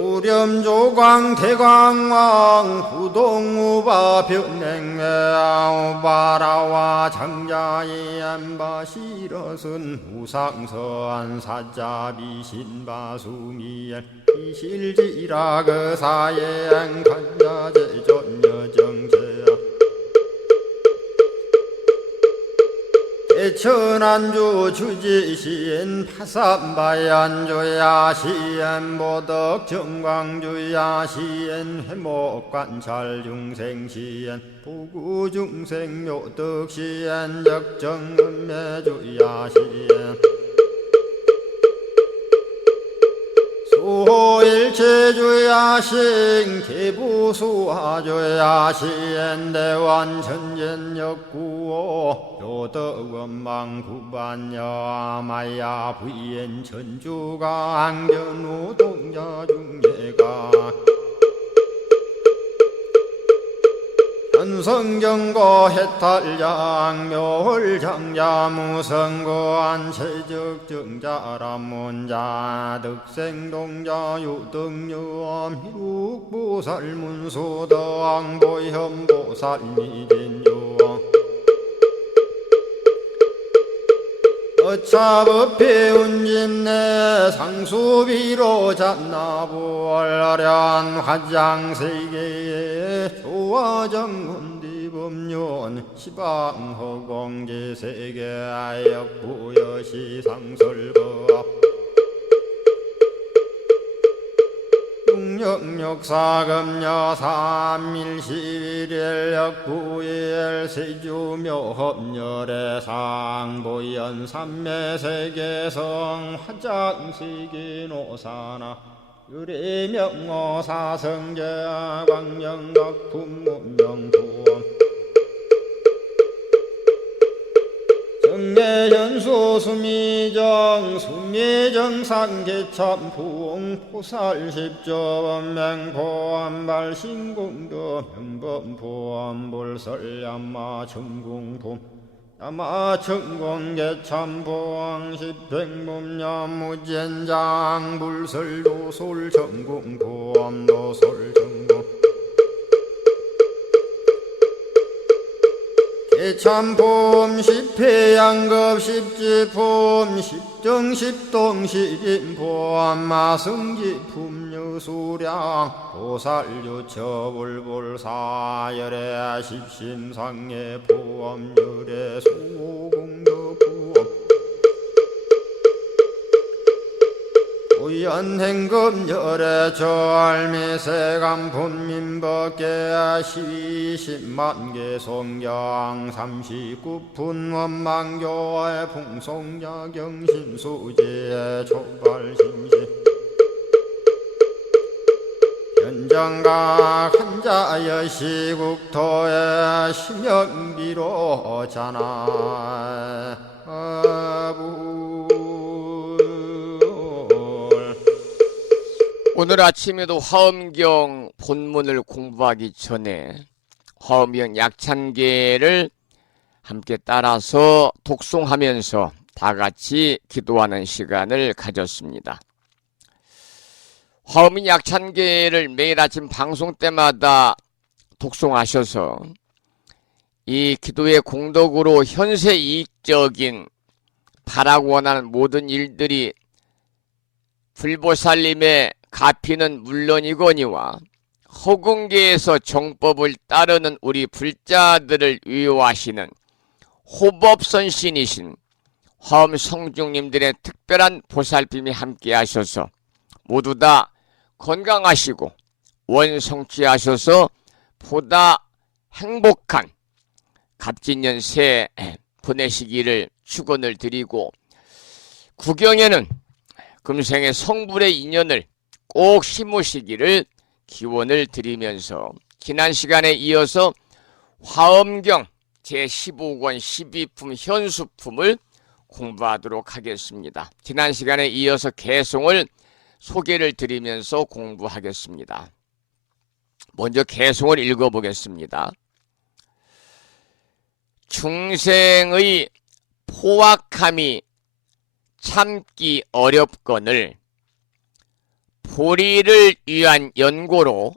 우렴조광 대광왕 부동우바 변냉매아 우바라와 장자의 안바시러슨 우상서안 사자비 신바수미엘 이실지라 그 사예안 간자제 전여정제야 대천안주 주지시엔 파산바얀주야 시엔 보덕 정광주야 시엔 해목관찰 중생시엔 부구중생 묘덕시엔 적정음매주야 시엔 수호일체주야신 개부수화주야신 대완천전역구호 요덕원망구반여 마야 부인 천주가 안견우 동자중예가 현성경고 해탈양 묘홀장자무성고안 체적정자람문자 득생동자 유등유엄 희룩보살문소덕보현보살미진유엄 어차법회 운집내 상수비로 잡나부얼련 화장세계에 조화정문디법륜 시방허공제세계 역부여시상설법 육력사금여 삼일시일 역부일 세주묘협열의 상보연 삼매세계성 화장세계노사나 유래명어사성제 광명각품문명부엄 정례현수 수미정 수미정상계참풍 포살십조원맹포암발신공도 명범포암불설야마 천궁품 야마천공계참포항 십행문야무젠장 불설도솔천궁포암도솔천궁 개참폼 십회양급 십지폼 십정십동 십인폼 마승지품 유수량 보살유처불불사열의 십심상의 포엄열의 수공덕부엄 우연행급열의 저알미세간품민법계 시십만개 송경 39분 원망교의 풍송야경신수지의 촉발심시 현정각 한자여 시국토의 심영비로 자나 오늘 아침에도 화엄경 본문을 공부하기 전에 화엄경 약찬계를 함께 따라서 독송하면서 다 같이 기도하는 시간을 가졌습니다. 화엄경 약찬계를 매일 아침 방송 때마다 독송하셔서 이 기도의 공덕으로 현세 이익적인 바라고 원하는 모든 일들이 불보살님의 가피는 물론이거니와 허공계에서 정법을 따르는 우리 불자들을 위로하시는 호법선신이신 화엄 성중님들의 특별한 보살핌이 함께 하셔서 모두 다 건강하시고 원성취하셔서 보다 행복한 갑진년 새 보내시기를 축원을 드리고, 구경에는 금생의 성불의 인연을 꼭 심으시기를 기원을 드리면서 지난 시간에 이어서 화엄경 제15권 12품 현수품을 공부하도록 하겠습니다. 지난 시간에 이어서 개송을 소개를 드리면서 공부하겠습니다. 먼저 개송을 읽어보겠습니다. 중생의 포악함이 참기 어렵거늘 보리를 위한 연고로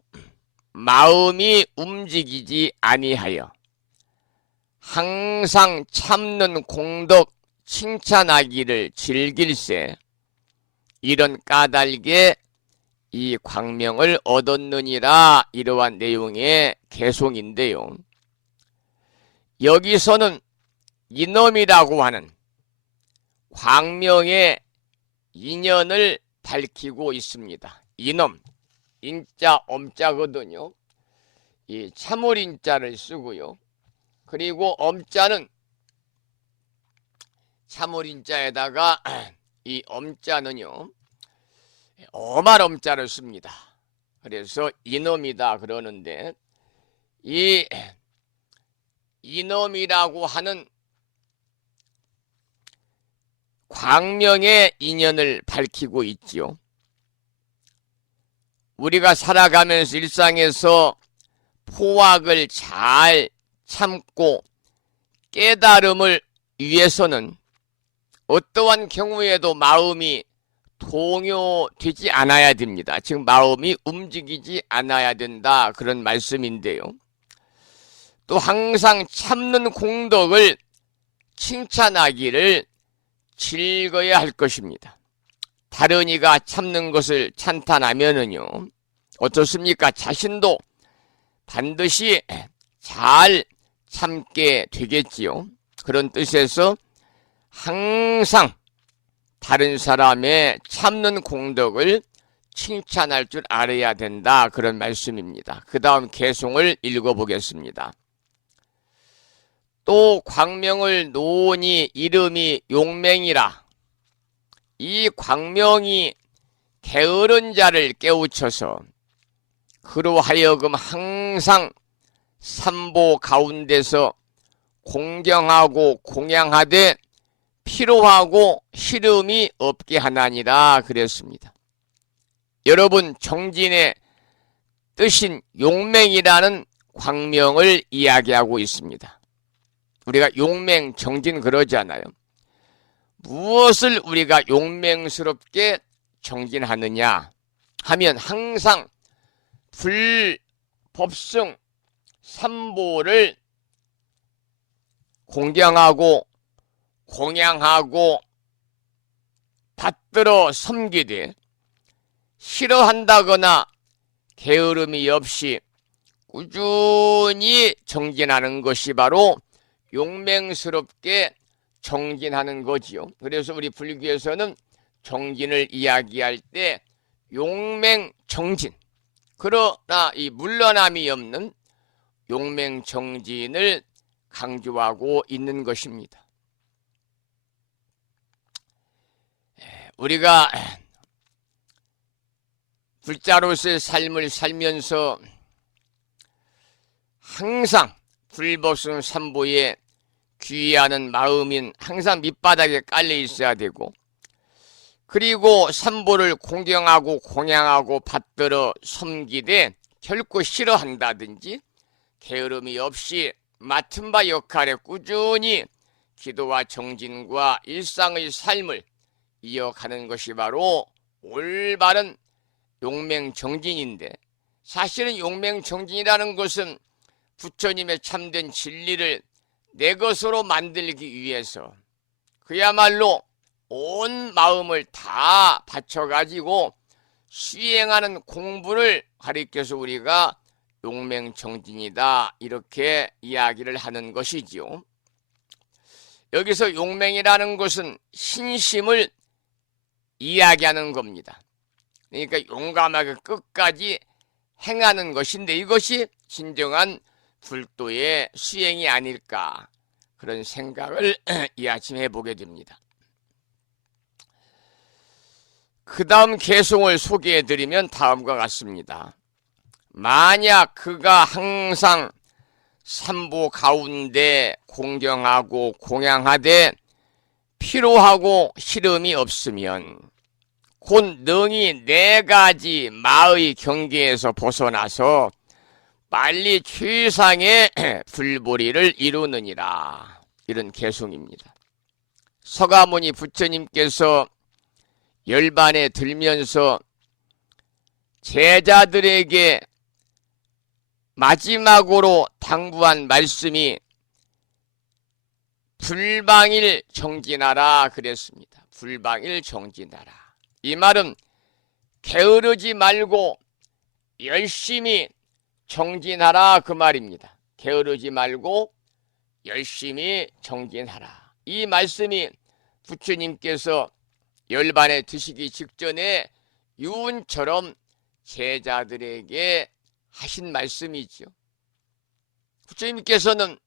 마음이 움직이지 아니하여 항상 참는 공덕 칭찬하기를 즐길세 이런 까닭에 이 광명을 얻었느니라. 이러한 내용의 개송인데요. 여기서는 이놈이라고 하는 광명의 인연을 밝히고 있습니다. 이놈, 인자 엄자거든요. 이 참을 인자를 쓰고요. 그리고 엄자는 참을 인자에다가 이 엄자는요, 엄할 엄자를 씁니다. 그래서 이놈이다 그러는데, 이 이놈이라고 하는 광명의 인연을 밝히고 있지요. 우리가 살아가면서 일상에서 포악을 잘 참고 깨달음을 위해서는 어떠한 경우에도 마음이 동요되지 않아야 됩니다. 즉 마음이 움직이지 않아야 된다, 그런 말씀인데요. 또 항상 참는 공덕을 칭찬하기를 즐거워야 할 것입니다. 다른 이가 참는 것을 찬탄하면은요, 어떻습니까? 자신도 반드시 잘 참게 되겠지요. 그런 뜻에서 항상 다른 사람의 참는 공덕을 칭찬할 줄 알아야 된다, 그런 말씀입니다. 그 다음 개송을 읽어보겠습니다. 또 광명을 놓으니 이름이 용맹이라. 이 광명이 게으른 자를 깨우쳐서 그로 하여금 항상 삼보 가운데서 공경하고 공양하되 피로하고 시름이 없게 하나니라 그랬습니다. 여러분, 정진의 뜻인 용맹이라는 광명을 이야기하고 있습니다. 우리가 용맹, 정진 그러잖아요. 무엇을 우리가 용맹스럽게 정진하느냐 하면 항상 불법승 삼보를 공경하고 공양하고 받들어 섬기되 싫어한다거나 게으름이 없이 꾸준히 정진하는 것이 바로 용맹스럽게 정진하는 거지요. 그래서 우리 불교에서는 정진을 이야기할 때 용맹정진, 그러나 이 물러남이 없는 용맹정진을 강조하고 있는 것입니다. 우리가 불자로서의 삶을 살면서 항상 불법승 삼보에 귀의하는 마음인 항상 밑바닥에 깔려 있어야 되고, 그리고 삼보를 공경하고 공양하고 받들어 섬기되 결코 싫어한다든지 게으름이 없이 맡은 바 역할에 꾸준히 기도와 정진과 일상의 삶을 이어가는 것이 바로 올바른 용맹정진인데, 사실은 용맹정진이라는 것은 부처님의 참된 진리를 내 것으로 만들기 위해서 그야말로 온 마음을 다 바쳐가지고 수행하는 공부를 가리켜서 우리가 용맹정진이다 이렇게 이야기를 하는 것이지요. 여기서 용맹이라는 것은 신심을 이야기하는 겁니다. 그러니까 용감하게 끝까지 행하는 것인데 이것이 진정한 불도의 수행이 아닐까 그런 생각을 이 아침 해보게 됩니다. 그 다음 개송을 소개해드리면 다음과 같습니다. 만약 그가 항상 삼보 가운데 공경하고 공양하되 피로하고 시름이 없으면 곧 능히 네 가지 마의 경계에서 벗어나서 빨리 최상의 불보리를 이루느니라. 이런 개송입니다. 서가모니 부처님께서 열반에 들면서 제자들에게 마지막으로 당부한 말씀이 불방일 정진하라 그랬습니다. 불방일 정진하라. 이 말은 게으르지 말고 열심히 정진하라 그 말입니다. 게으르지 말고 열심히 정진하라. 이 말씀이 부처님께서 열반에 드시기 직전에 유언처럼 제자들에게 하신 말씀이죠. 부처님께서는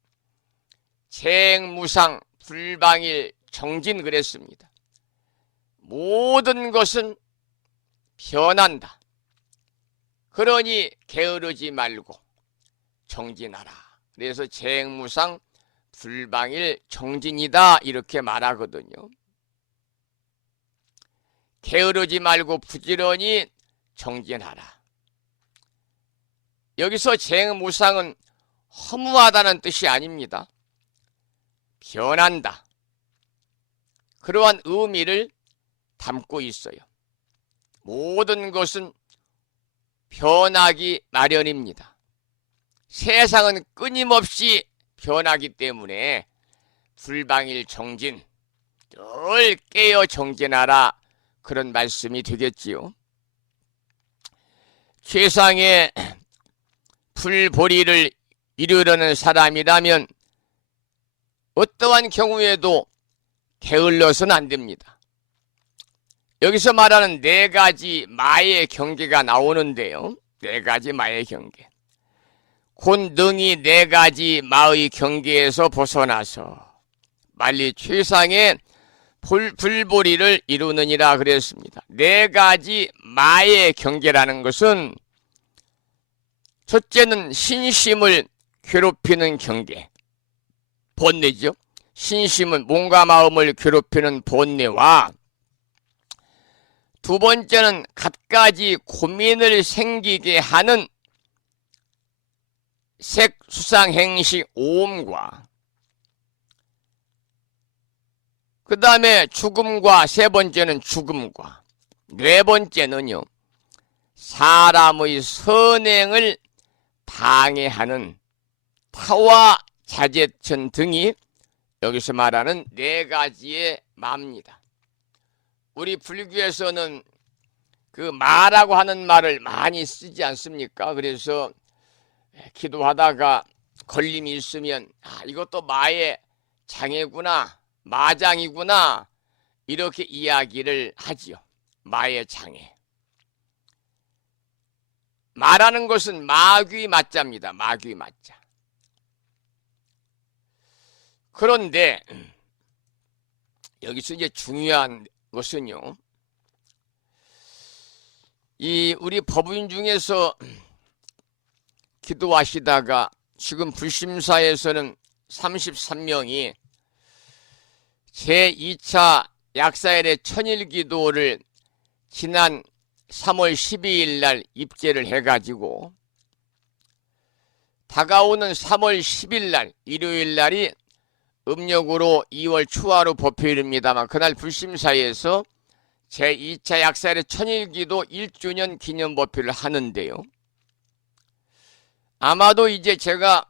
재행무상 불방일 정진 그랬습니다. 모든 것은 변한다. 그러니 게으르지 말고 정진하라. 그래서 재행무상 불방일 정진이다 이렇게 말하거든요. 게으르지 말고 부지런히 정진하라. 여기서 재행무상은 허무하다는 뜻이 아닙니다. 변한다. 그러한 의미를 담고 있어요. 모든 것은 변하기 마련입니다. 세상은 끊임없이 변하기 때문에 불방일 정진, 늘 깨어 정진하라 그런 말씀이 되겠지요. 최상의 불보리를 이루려는 사람이라면 어떠한 경우에도 게을러서는 안 됩니다. 여기서 말하는 네 가지 마의 경계가 나오는데요. 네 가지 마의 경계. 곧 능히 네 가지 마의 경계에서 벗어나서 빨리 최상의 불보리를 이루느니라 그랬습니다. 네 가지 마의 경계라는 것은 첫째는 신심을 괴롭히는 경계, 본뇌죠. 신심은 몸과 마음을 괴롭히는 본뇌와 두 번째는 갖가지 고민을 생기게 하는 색수상행식 오음과 그 다음에 죽음과 세 번째는 죽음과 네 번째는요 사람의 선행을 방해하는 타와 자제천 등이 여기서 말하는 네 가지의 마입니다. 우리 불교에서는 그 마라고 하는 말을 많이 쓰지 않습니까? 그래서 기도하다가 걸림이 있으면 이것도 마의 장애구나, 마장이구나 이렇게 이야기를 하지요. 마의 장애. 마라는 것은 마귀 마자입니다. 마귀 마자. 그런데 여기서 이제 중요한 것은요. 이 우리 법인 중에서 기도하시다가 지금 불심사에서는 33명이 제2차 약사일의 천일기도를 지난 3월 12일 날 입제를 해가지고 다가오는 3월 10일 날 일요일 날이 음력으로 2월 초하루 법회일입니다만 그날 불심사에서 제2차 약사일의 천일기도 1주년 기념 법회를 하는데요. 아마도 이제 제가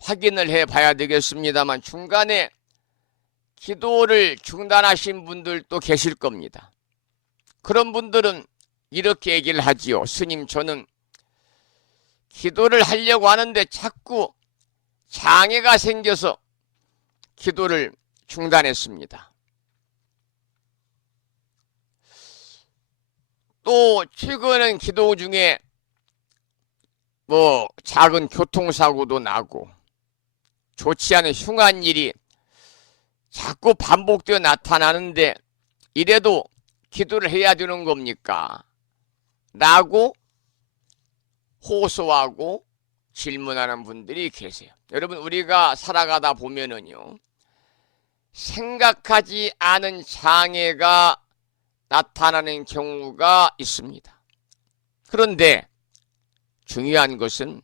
확인을 해봐야 되겠습니다만 중간에 기도를 중단하신 분들도 계실 겁니다. 그런 분들은 이렇게 얘기를 하지요. 스님 저는 기도를 하려고 하는데 자꾸 장애가 생겨서 기도를 중단했습니다. 또 최근은 기도 중에 작은 교통사고도 나고 좋지 않은 흉한 일이 자꾸 반복되어 나타나는데 이래도 기도를 해야 되는 겁니까? 라고 호소하고 질문하는 분들이 계세요. 여러분, 우리가 살아가다 보면은요, 생각하지 않은 장애가 나타나는 경우가 있습니다. 그런데 중요한 것은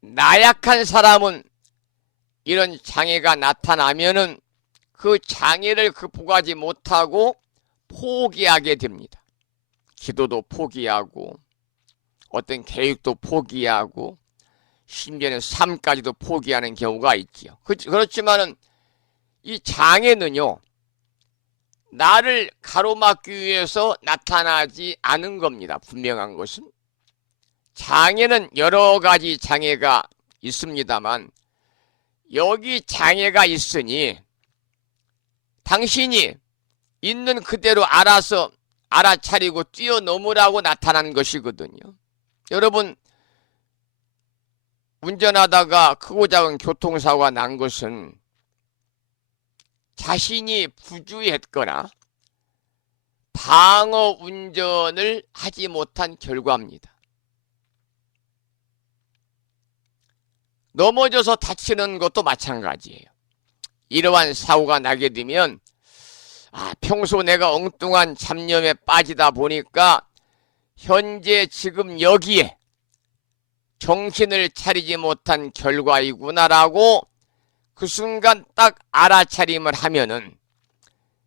나약한 사람은 이런 장애가 나타나면은 그 장애를 극복하지 못하고 포기하게 됩니다. 기도도 포기하고 어떤 계획도 포기하고 심지어는 삶까지도 포기하는 경우가 있지요. 그렇지만은 이 장애는요, 나를 가로막기 위해서 나타나지 않은 겁니다. 분명한 것은 장애는 여러 가지 장애가 있습니다만 여기 장애가 있으니 당신이 있는 그대로 알아서 알아차리고 뛰어넘으라고 나타난 것이거든요. 여러분, 운전하다가 크고 작은 교통사고가 난 것은 자신이 부주의했거나 방어 운전을 하지 못한 결과입니다. 넘어져서 다치는 것도 마찬가지예요. 이러한 사고가 나게 되면 평소 내가 엉뚱한 잡념에 빠지다 보니까 현재 지금 여기에 정신을 차리지 못한 결과이구나라고 그 순간 딱 알아차림을 하면은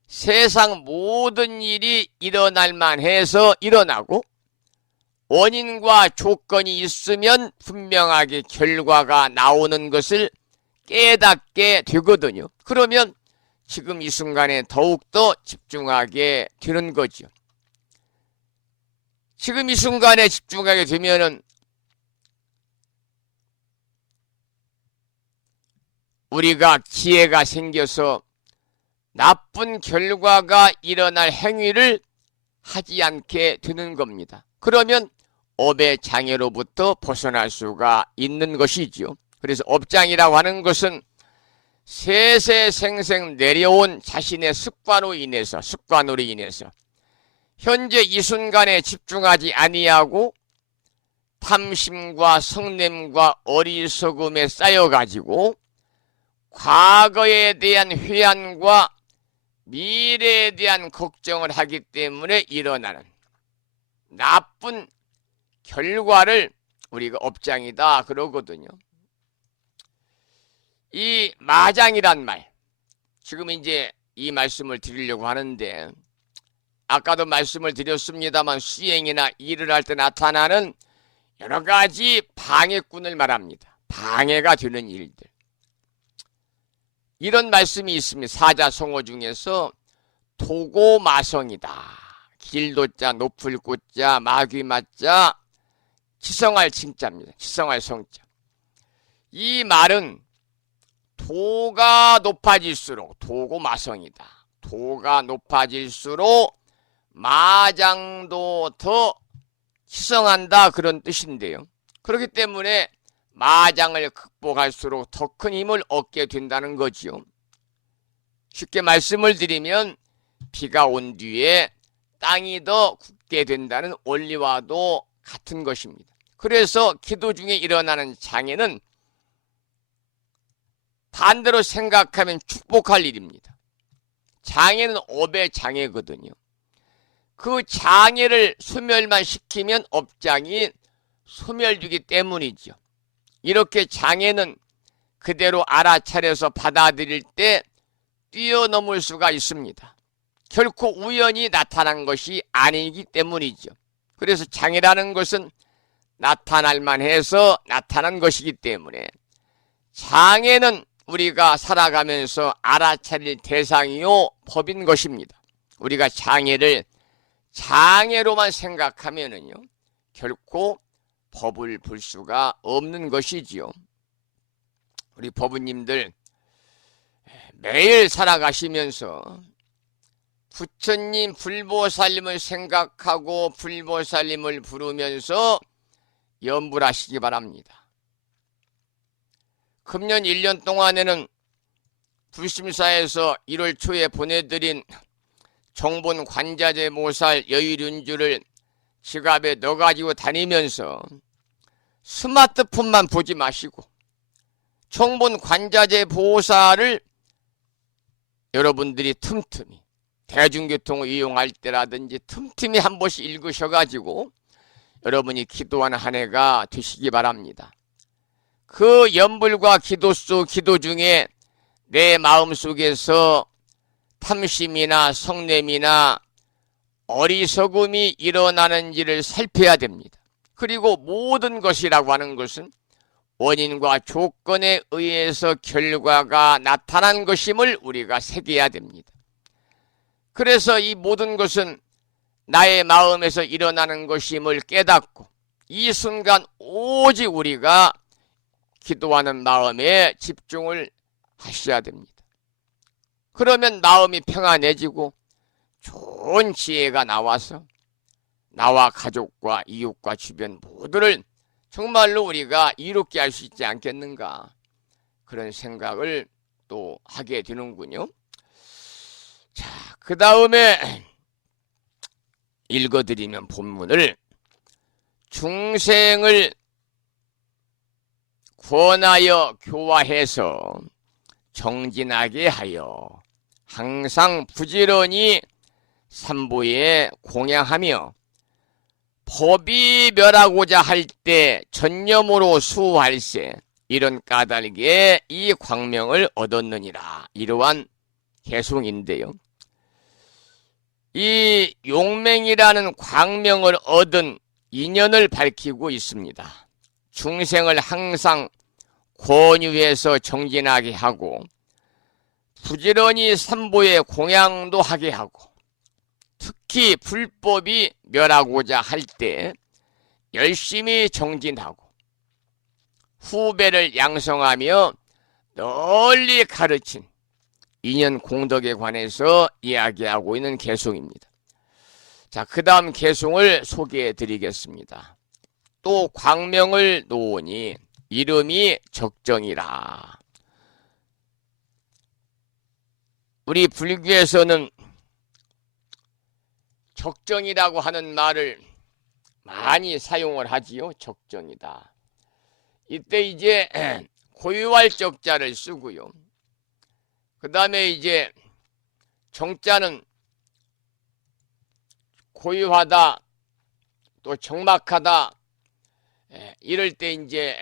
세상 모든 일이 일어날 만해서 일어나고 원인과 조건이 있으면 분명하게 결과가 나오는 것을 깨닫게 되거든요. 그러면 지금 이 순간에 더욱더 집중하게 되는 거죠. 지금 이 순간에 집중하게 되면은 우리가 기회가 생겨서 나쁜 결과가 일어날 행위를 하지 않게 되는 겁니다. 그러면 업의 장애로부터 벗어날 수가 있는 것이지요. 그래서 업장이라고 하는 것은 세세생생 내려온 자신의 습관으로 인해서 현재 이 순간에 집중하지 아니하고 탐심과 성냄과 어리석음에 쌓여가지고 과거에 대한 회한과 미래에 대한 걱정을 하기 때문에 일어나는 나쁜 결과를 우리가 업장이다 그러거든요. 이 마장이란 말, 지금 이제 이 말씀을 드리려고 하는데 아까도 말씀을 드렸습니다만 수행이나 일을 할 때 나타나는 여러 가지 방해꾼을 말합니다. 방해가 되는 일들. 이런 말씀이 있습니다. 사자성어 중에서 도고마성이다. 길도자, 높을 꽃자, 마귀마자, 지성할 칭자입니다. 지성할 성자. 이 말은 도가 높아질수록 도고마성이다. 도가 높아질수록 마장도 더 희성한다 그런 뜻인데요. 그렇기 때문에 마장을 극복할수록 더 큰 힘을 얻게 된다는 거지요. 쉽게 말씀을 드리면 비가 온 뒤에 땅이 더 굳게 된다는 원리와도 같은 것입니다. 그래서 기도 중에 일어나는 장애는 반대로 생각하면 축복할 일입니다. 장애는 업의 장애거든요. 그 장애를 소멸만 시키면 업장이 소멸되기 때문이죠. 이렇게 장애는 그대로 알아차려서 받아들일 때 뛰어넘을 수가 있습니다. 결코 우연히 나타난 것이 아니기 때문이죠. 그래서 장애라는 것은 나타날 만해서 나타난 것이기 때문에 장애는 우리가 살아가면서 알아차릴 대상이요 법인 것입니다. 우리가 장애를 장애로만 생각하면은요 결코 법을 볼 수가 없는 것이지요. 우리 법부님들 매일 살아가시면서 부처님 불보살님을 생각하고 불보살님을 부르면서 염불 하시기 바랍니다. 금년 1년 동안에는 불심사에서 1월 초에 보내드린 정본 관자재 모살 여의륜주를 지갑에 넣어가지고 다니면서 스마트폰만 보지 마시고 정본 관자재 보살을 여러분들이 틈틈이 대중교통을 이용할 때라든지 틈틈이 한 번씩 읽으셔가지고 여러분이 기도하는 한 해가 되시기 바랍니다. 그 염불과 기도 중에 내 마음속에서 탐심이나 성냄이나 어리석음이 일어나는지를 살펴야 됩니다. 그리고 모든 것이라고 하는 것은 원인과 조건에 의해서 결과가 나타난 것임을 우리가 새겨야 됩니다. 그래서 이 모든 것은 나의 마음에서 일어나는 것임을 깨닫고 이 순간 오직 우리가 기도하는 마음에 집중을 하셔야 됩니다. 그러면 마음이 평안해지고 좋은 지혜가 나와서 나와 가족과 이웃과 주변 모두를 정말로 우리가 이롭게 할 수 있지 않겠는가, 그런 생각을 또 하게 되는군요. 자, 그 다음에 읽어드리면 본문을 중생을 권하여 교화해서 정진하게 하여 항상 부지런히 삼보에 공양하며 법이 멸하고자 할 때 전념으로 수할세, 이런 까닭에 이 광명을 얻었느니라. 이러한 개송인데요. 이 용맹이라는 광명을 얻은 인연을 밝히고 있습니다. 중생을 항상 권유해서 정진하게 하고 부지런히 삼보에 공양도 하게 하고 특히 불법이 멸하고자 할 때 열심히 정진하고 후배를 양성하며 널리 가르친 인연 공덕에 관해서 이야기하고 있는 개송입니다. 자, 그 다음 개송을 소개해 드리겠습니다. 또 광명을 놓으니 이름이 적정이라. 우리 불교에서는 적정이라고 하는 말을 많이 사용을 하지요. 적정이다. 이때 이제 고유할 적자를 쓰고요. 그 다음에 이제 정자는 고유하다, 또 정막하다, 이럴 때 이제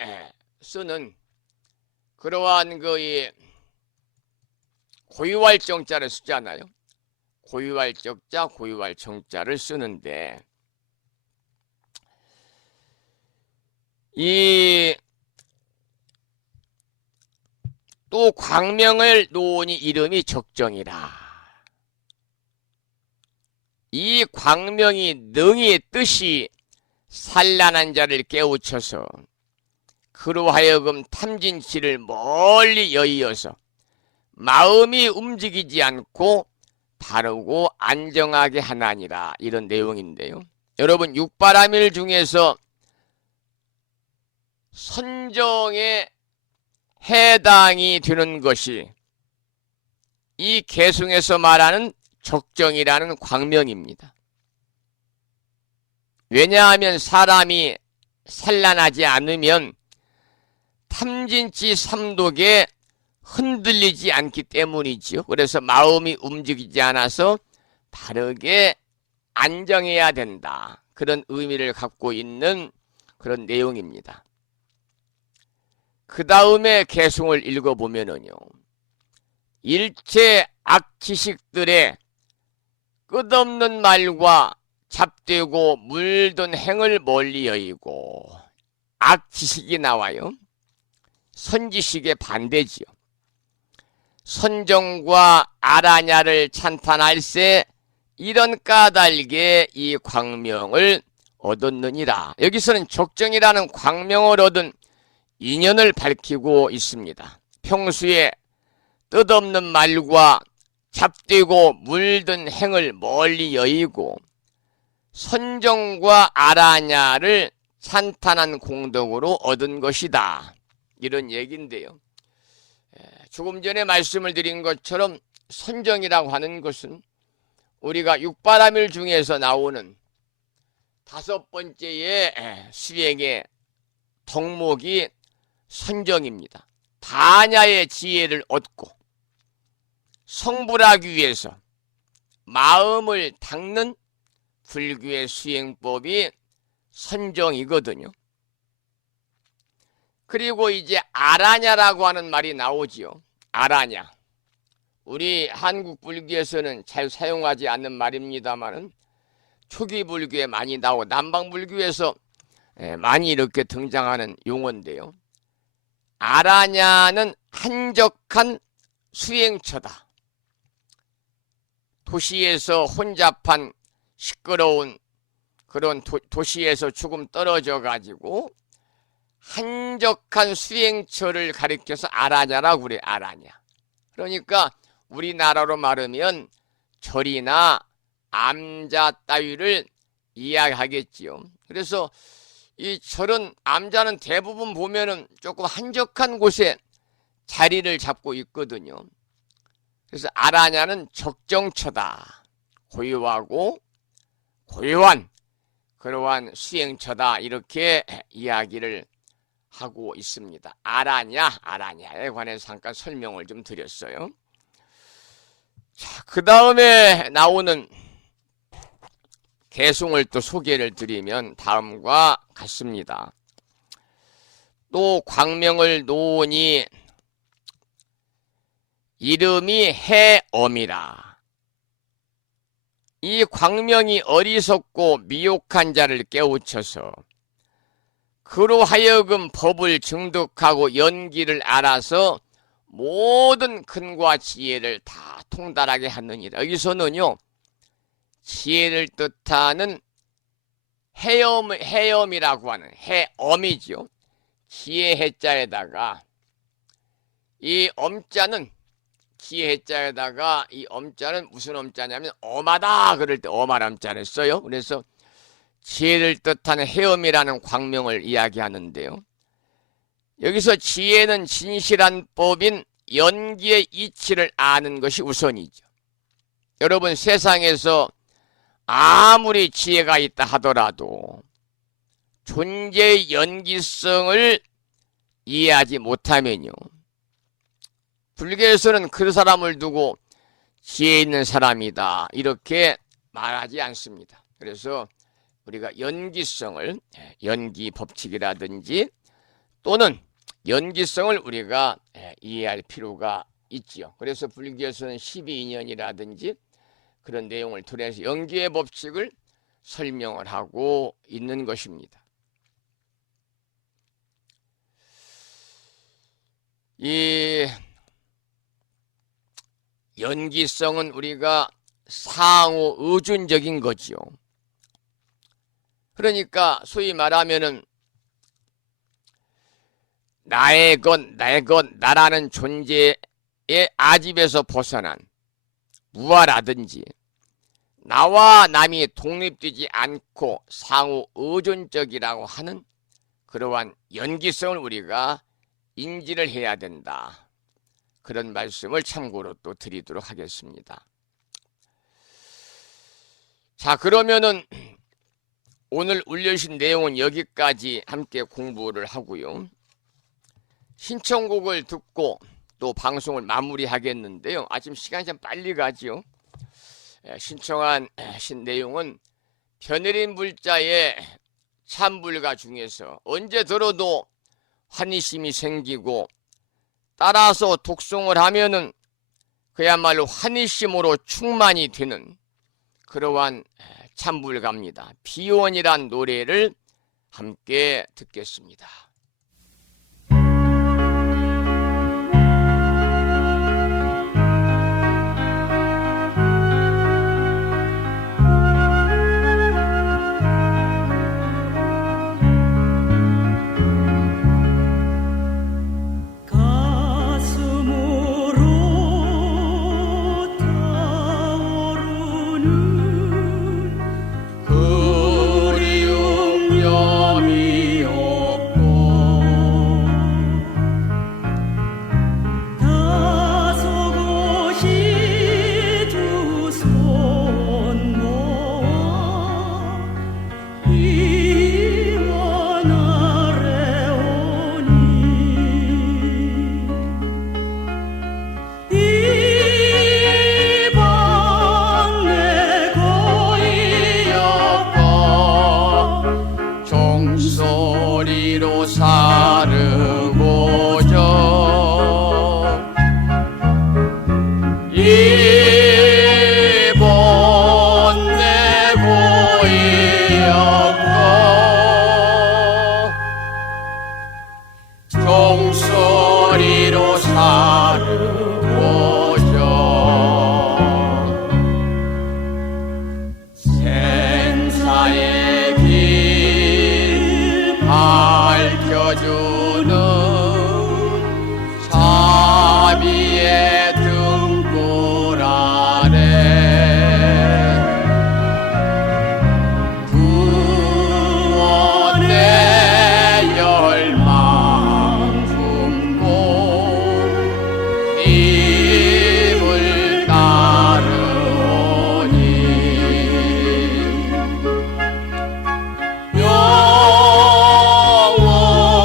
쓰는 그러한 그 고유할 정자를 쓰잖아요. 고유할 적자, 고유할 정자를 쓰는데 이 또 광명을 놓으니 이름이 적정이라. 이 광명이 능히 뜻이 산란한 자를 깨우쳐서 그로 하여금 탐진치를 멀리 여의어서 마음이 움직이지 않고 바르고 안정하게 하나니라. 이런 내용인데요. 여러분, 육바라밀 중에서 선정에 해당이 되는 것이 이 개송에서 말하는 적정이라는 광명입니다. 왜냐하면 사람이 산란하지 않으면 탐진치 삼독에 흔들리지 않기 때문이지요. 그래서 마음이 움직이지 않아서 바르게 안정해야 된다. 그런 의미를 갖고 있는 그런 내용입니다. 그 다음에 개송을 읽어보면은요, 일체 악지식들의 끝없는 말과 잡되고 물든 행을 멀리 여의고, 악지식이 나와요. 선지식의 반대지요. 선정과 아라냐를 찬탄할세, 이런 까닭에 이 광명을 얻었느니라. 여기서는 적정이라는 광명을 얻은 인연을 밝히고 있습니다. 평소에 뜻없는 말과 잡되고 물든 행을 멀리 여의고 선정과 아라냐를 찬탄한 공덕으로 얻은 것이다. 이런 얘기인데요. 조금 전에 말씀을 드린 것처럼 선정이라고 하는 것은 우리가 육바라밀 중에서 나오는 5번째의 수행의 덕목이 선정입니다. 반야의 지혜를 얻고 성불하기 위해서 마음을 닦는 불교의 수행법이 선정이거든요. 그리고 이제 아라냐라고 하는 말이 나오지요. 아라냐. 우리 한국 불교에서는 잘 사용하지 않는 말입니다만은 초기 불교에 많이 나오고 남방 불교에서 많이 이렇게 등장하는 용어인데요. 아라냐는 한적한 수행처다. 도시에서 혼잡한 시끄러운 그런 도시에서 조금 떨어져 가지고 한적한 수행처를 가리켜서 아라냐라고 그래. 아라냐. 그러니까 우리나라로 말하면 절이나 암자 따위를 이야기하겠지요. 그래서 이 절은 암자는 대부분 보면은 조금 한적한 곳에 자리를 잡고 있거든요. 그래서 아라냐는 적정처다. 고요하고 고요한 그러한 수행처다. 이렇게 이야기를 하고 있습니다. 아라냐에 관해서 잠깐 설명을 좀 드렸어요. 자, 그 다음에 나오는 개송을 또 소개를 드리면 다음과 같습니다. 또 광명을 놓으니 이름이 해엄이라. 이 광명이 어리석고 미혹한 자를 깨우쳐서 그로 하여금 법을 증득하고 연기를 알아서 모든 근과 지혜를 다 통달하게 하느니라. 여기서는요, 지혜를 뜻하는 해엄이라고 하는 해엄이죠. 지혜 해자에다가 이 엄자는 지혜 해자에다가 이 엄자는 무슨 엄자냐면 엄하다 그럴 때 엄한 엄자를 써요. 그래서 지혜를 뜻하는 해엄이라는 광명을 이야기하는데요. 여기서 지혜는 진실한 법인 연기의 이치를 아는 것이 우선이죠. 여러분, 세상에서 아무리 지혜가 있다 하더라도 존재의 연기성을 이해하지 못하면요, 불교에서는 그 사람을 두고 지혜 있는 사람이다 이렇게 말하지 않습니다. 그래서 우리가 연기성을, 연기 법칙이라든지 또는 연기성을 우리가 이해할 필요가 있지요. 그래서 불교에서는 12인연이라든지 그런 내용을 토대해서 연기의 법칙을 설명을 하고 있는 것입니다. 이 연기성은 우리가 상호 의존적인 거지요. 그러니까 소위 말하면은 나의 것, 나라는 존재의 아집에서 벗어난 무아라든지 나와 남이 독립되지 않고 상호 의존적이라고 하는 그러한 연기성을 우리가 인지를 해야 된다. 그런 말씀을 참고로 또 드리도록 하겠습니다. 자, 그러면은 오늘 올려주신 내용은 여기까지 함께 공부를 하고요. 신청곡을 듣고 또 방송을 마무리하겠는데요. 지금 시간이 좀 빨리 가지요. 신청한 내용은 변해린 불자의 참불가 중에서 언제 들어도 환희심이 생기고 따라서 독송을 하면은 그야말로 환희심으로 충만이 되는 그러한 참불가입니다. 비원이란 노래를 함께 듣겠습니다. 사르고저 이번 내 고이었고 종소리로 사르고저 생사의 길 밝혀주는 자비의 등불 아래 구원의 열망 품고 님을 따르오니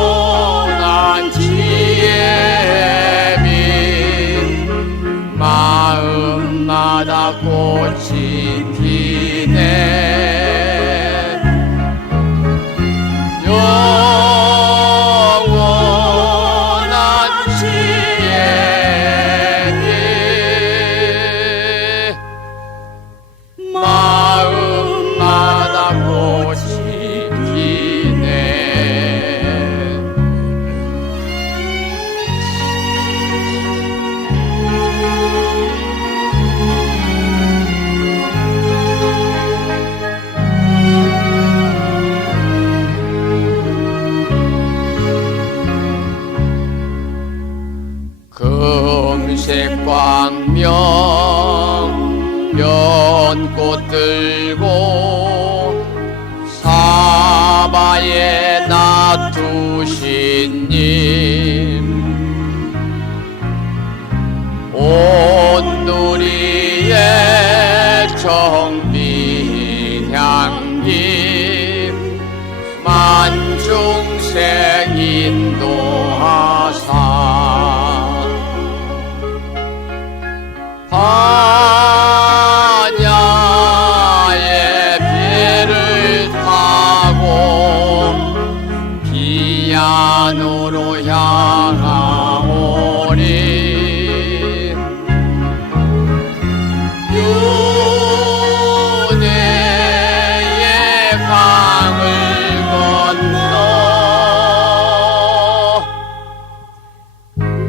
영원한 지혜의 빛 마음마다 꽃이 피네 영원한 지혜의 빛 마음마다 꽃이 피네 금색 광명 연꽃 들고 사바에 놔두신 님 온누리의 정비 향기 만중생 인도하사 반야의 배를 타고 비안으로 향하오리 윤회의 강을 건너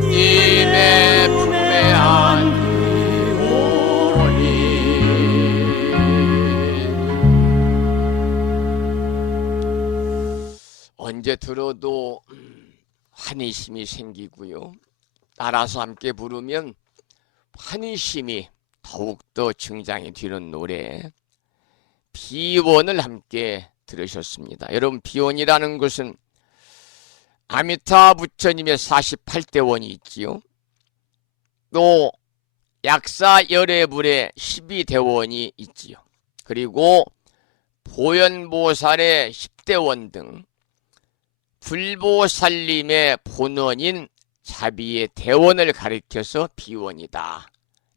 님의 품에 안기오리 언제 들어도 환희심이 생기고요. 따라서 함께 부르면 환희심이 더욱더 증장이 되는 노래 비원을 함께 들으셨습니다. 여러분 비원이라는 것은 아미타 부처님의 48대원이 있지요. 또 약사 열애불의 12대원이 있지요. 그리고 보현보살의 10대원 등 불보살님의 본원인 자비의 대원을 가리켜서 비원이다.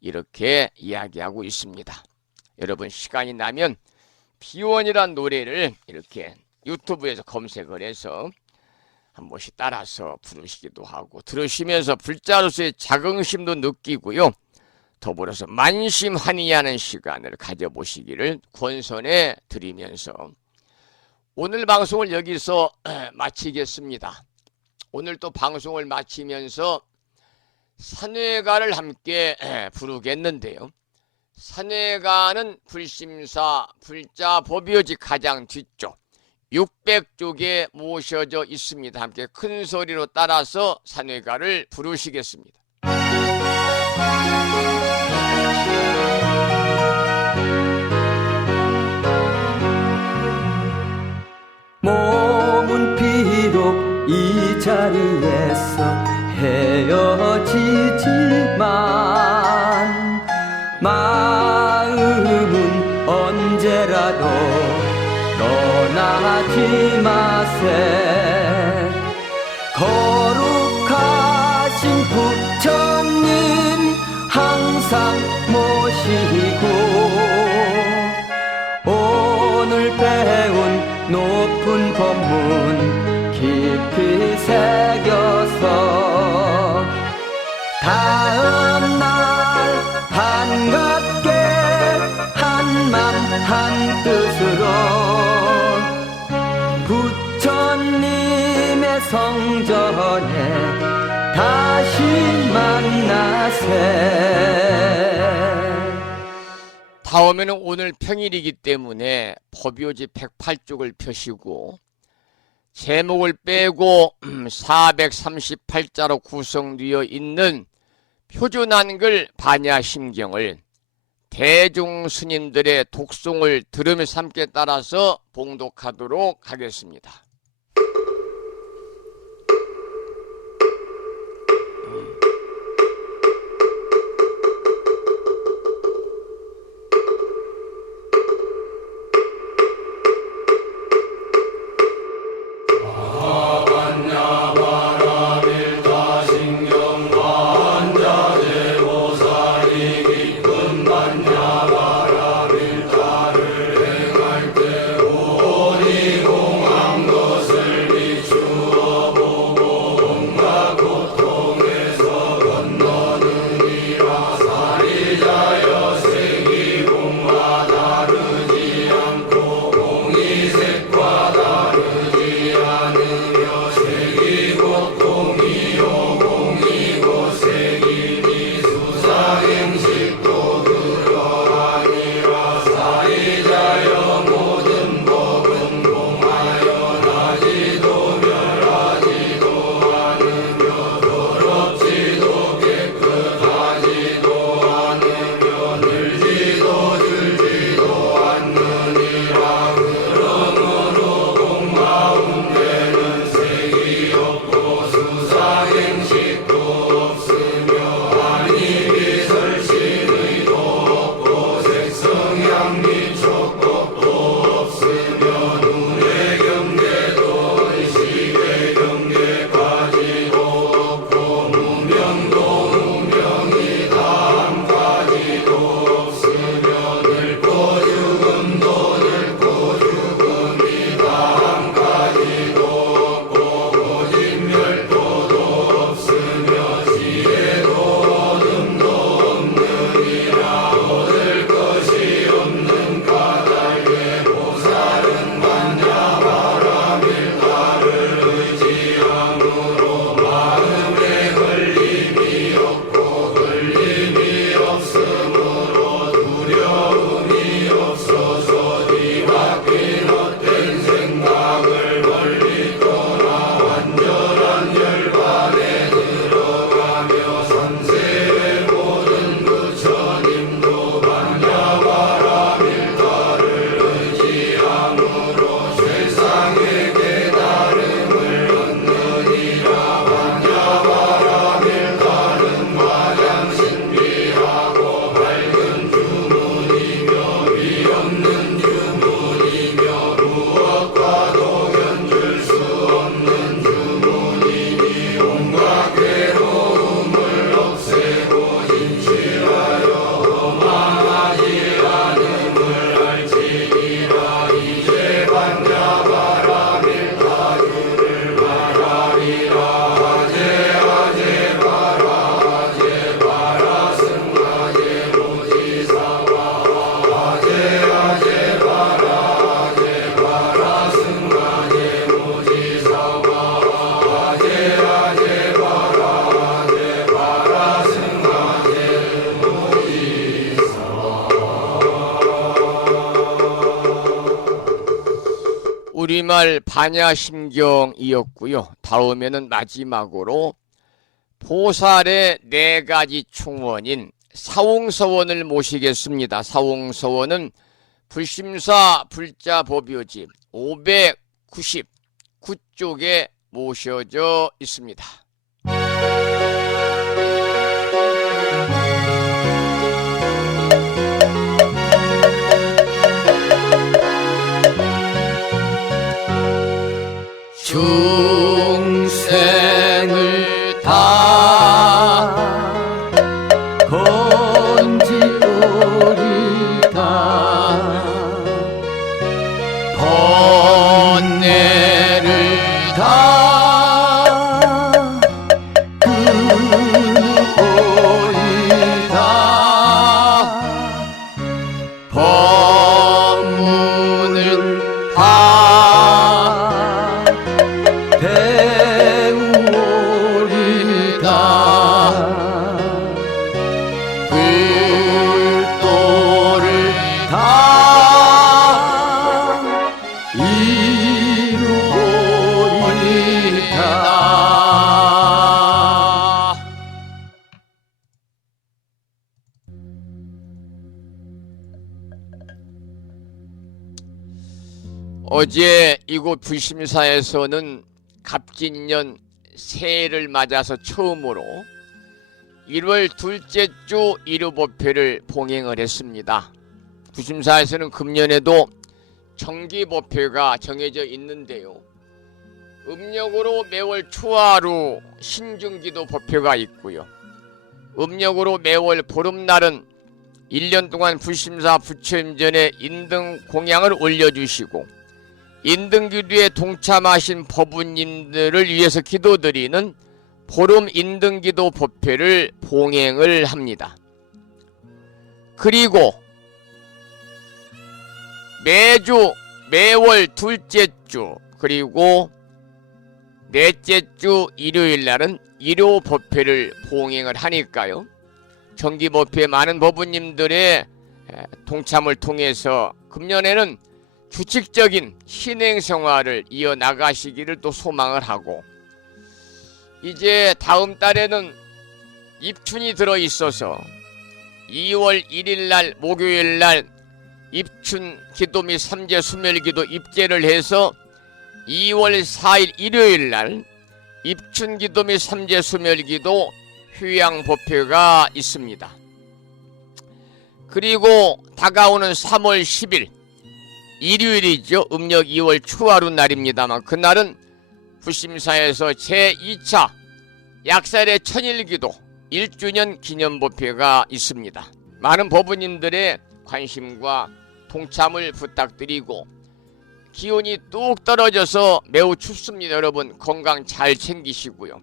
이렇게 이야기하고 있습니다. 여러분 시간이 나면 비원이란 노래를 이렇게 유튜브에서 검색을 해서 한 번씩 따라서 부르시기도 하고 들으시면서 불자로서의 자긍심도 느끼고요. 더불어서 만심환희하는 시간을 가져보시기를 권선해 드리면서 오늘 방송을 여기서 마치겠습니다. 오늘 또 방송을 마치면서 산회가를 함께 부르겠는데요. 산회가는 불심사 불자 법요지 가장 뒤쪽 600쪽에 모셔져 있습니다. 함께 큰 소리로 따라서 산회가를 부르시겠습니다. 몸은 비록 이 자리에서 헤어지지만 마음은 언제라도 떠나지 마세. 거룩하신 부처님 항상 모시고 오늘 배운 높은 법문 깊은 깊이 새겨서 다음날 반갑게 한맘 한뜻으로 부처님의 성전에 다시 만나세. 다음에는 오늘 평일이기 때문에 법요지 108쪽을 펴시고 제목을 빼고 438자로 구성되어 있는 표준한글 반야심경을 대중스님들의 독송을 들으면서 함께 따라서 봉독하도록 하겠습니다. 우리말 반야심경이었고요. 다음에는 마지막으로 보살의 4가지 충원인 사웅서원을 모시겠습니다. 사웅서원은 불심사 불자법요지 599쪽에 모셔져 있습니다. 중생을 다 건지우리다 번뇌를 다 어제 이곳 불심사에서는 갑진년 새해를 맞아서 처음으로 1월 둘째 주 일요법회를 봉행을 했습니다. 불심사에서는 금년에도 정기법회가 정해져 있는데요. 음력으로 매월 초하루 신중기도 법회가 있고요. 음력으로 매월 보름날은 1년 동안 불심사 부처임전에 인등 공양을 올려주시고 인등기도에 동참하신 법우님들을 위해서 기도드리는 보름 인등기도 법회를 봉행을 합니다. 그리고 매월 둘째 주 그리고 넷째 주 일요일 날은 일요 법회를 봉행을 하니까요. 정기 법회에 많은 법우님들의 동참을 통해서 금년에는 규칙적인 신행생활을 이어나가시기를 또 소망을 하고, 이제 다음 달에는 입춘이 들어있어서 2월 1일 날 목요일 날 입춘 기도 및 삼재 수멸기도 입제를 해서 2월 4일 일요일 날 입춘 기도 및 삼재 수멸기도 휴양 법회가 있습니다. 그리고 다가오는 3월 10일 일요일이죠. 음력 2월 초하루 날입니다만 그날은 불심사에서 제2차 약살의 천일기도 1주년 기념법회가 있습니다. 많은 법우님들의 관심과 동참을 부탁드리고, 기온이 뚝 떨어져서 매우 춥습니다. 여러분 건강 잘 챙기시고요.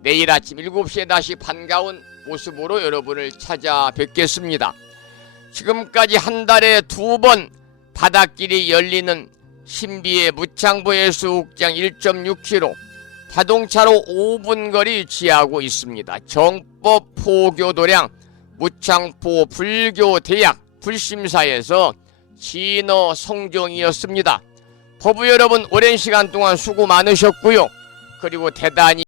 내일 아침 7시에 다시 반가운 모습으로 여러분을 찾아뵙겠습니다. 지금까지 한 달에 2번 바닷길이 열리는 신비의 무창보 해수욕장 1.6km, 자동차로 5분 거리 위치하고 있습니다. 정법 포교도량 무창포 불교대학 불심사에서 진어 성종이었습니다. 법우 여러분 오랜 시간 동안 수고 많으셨고요. 그리고 대단히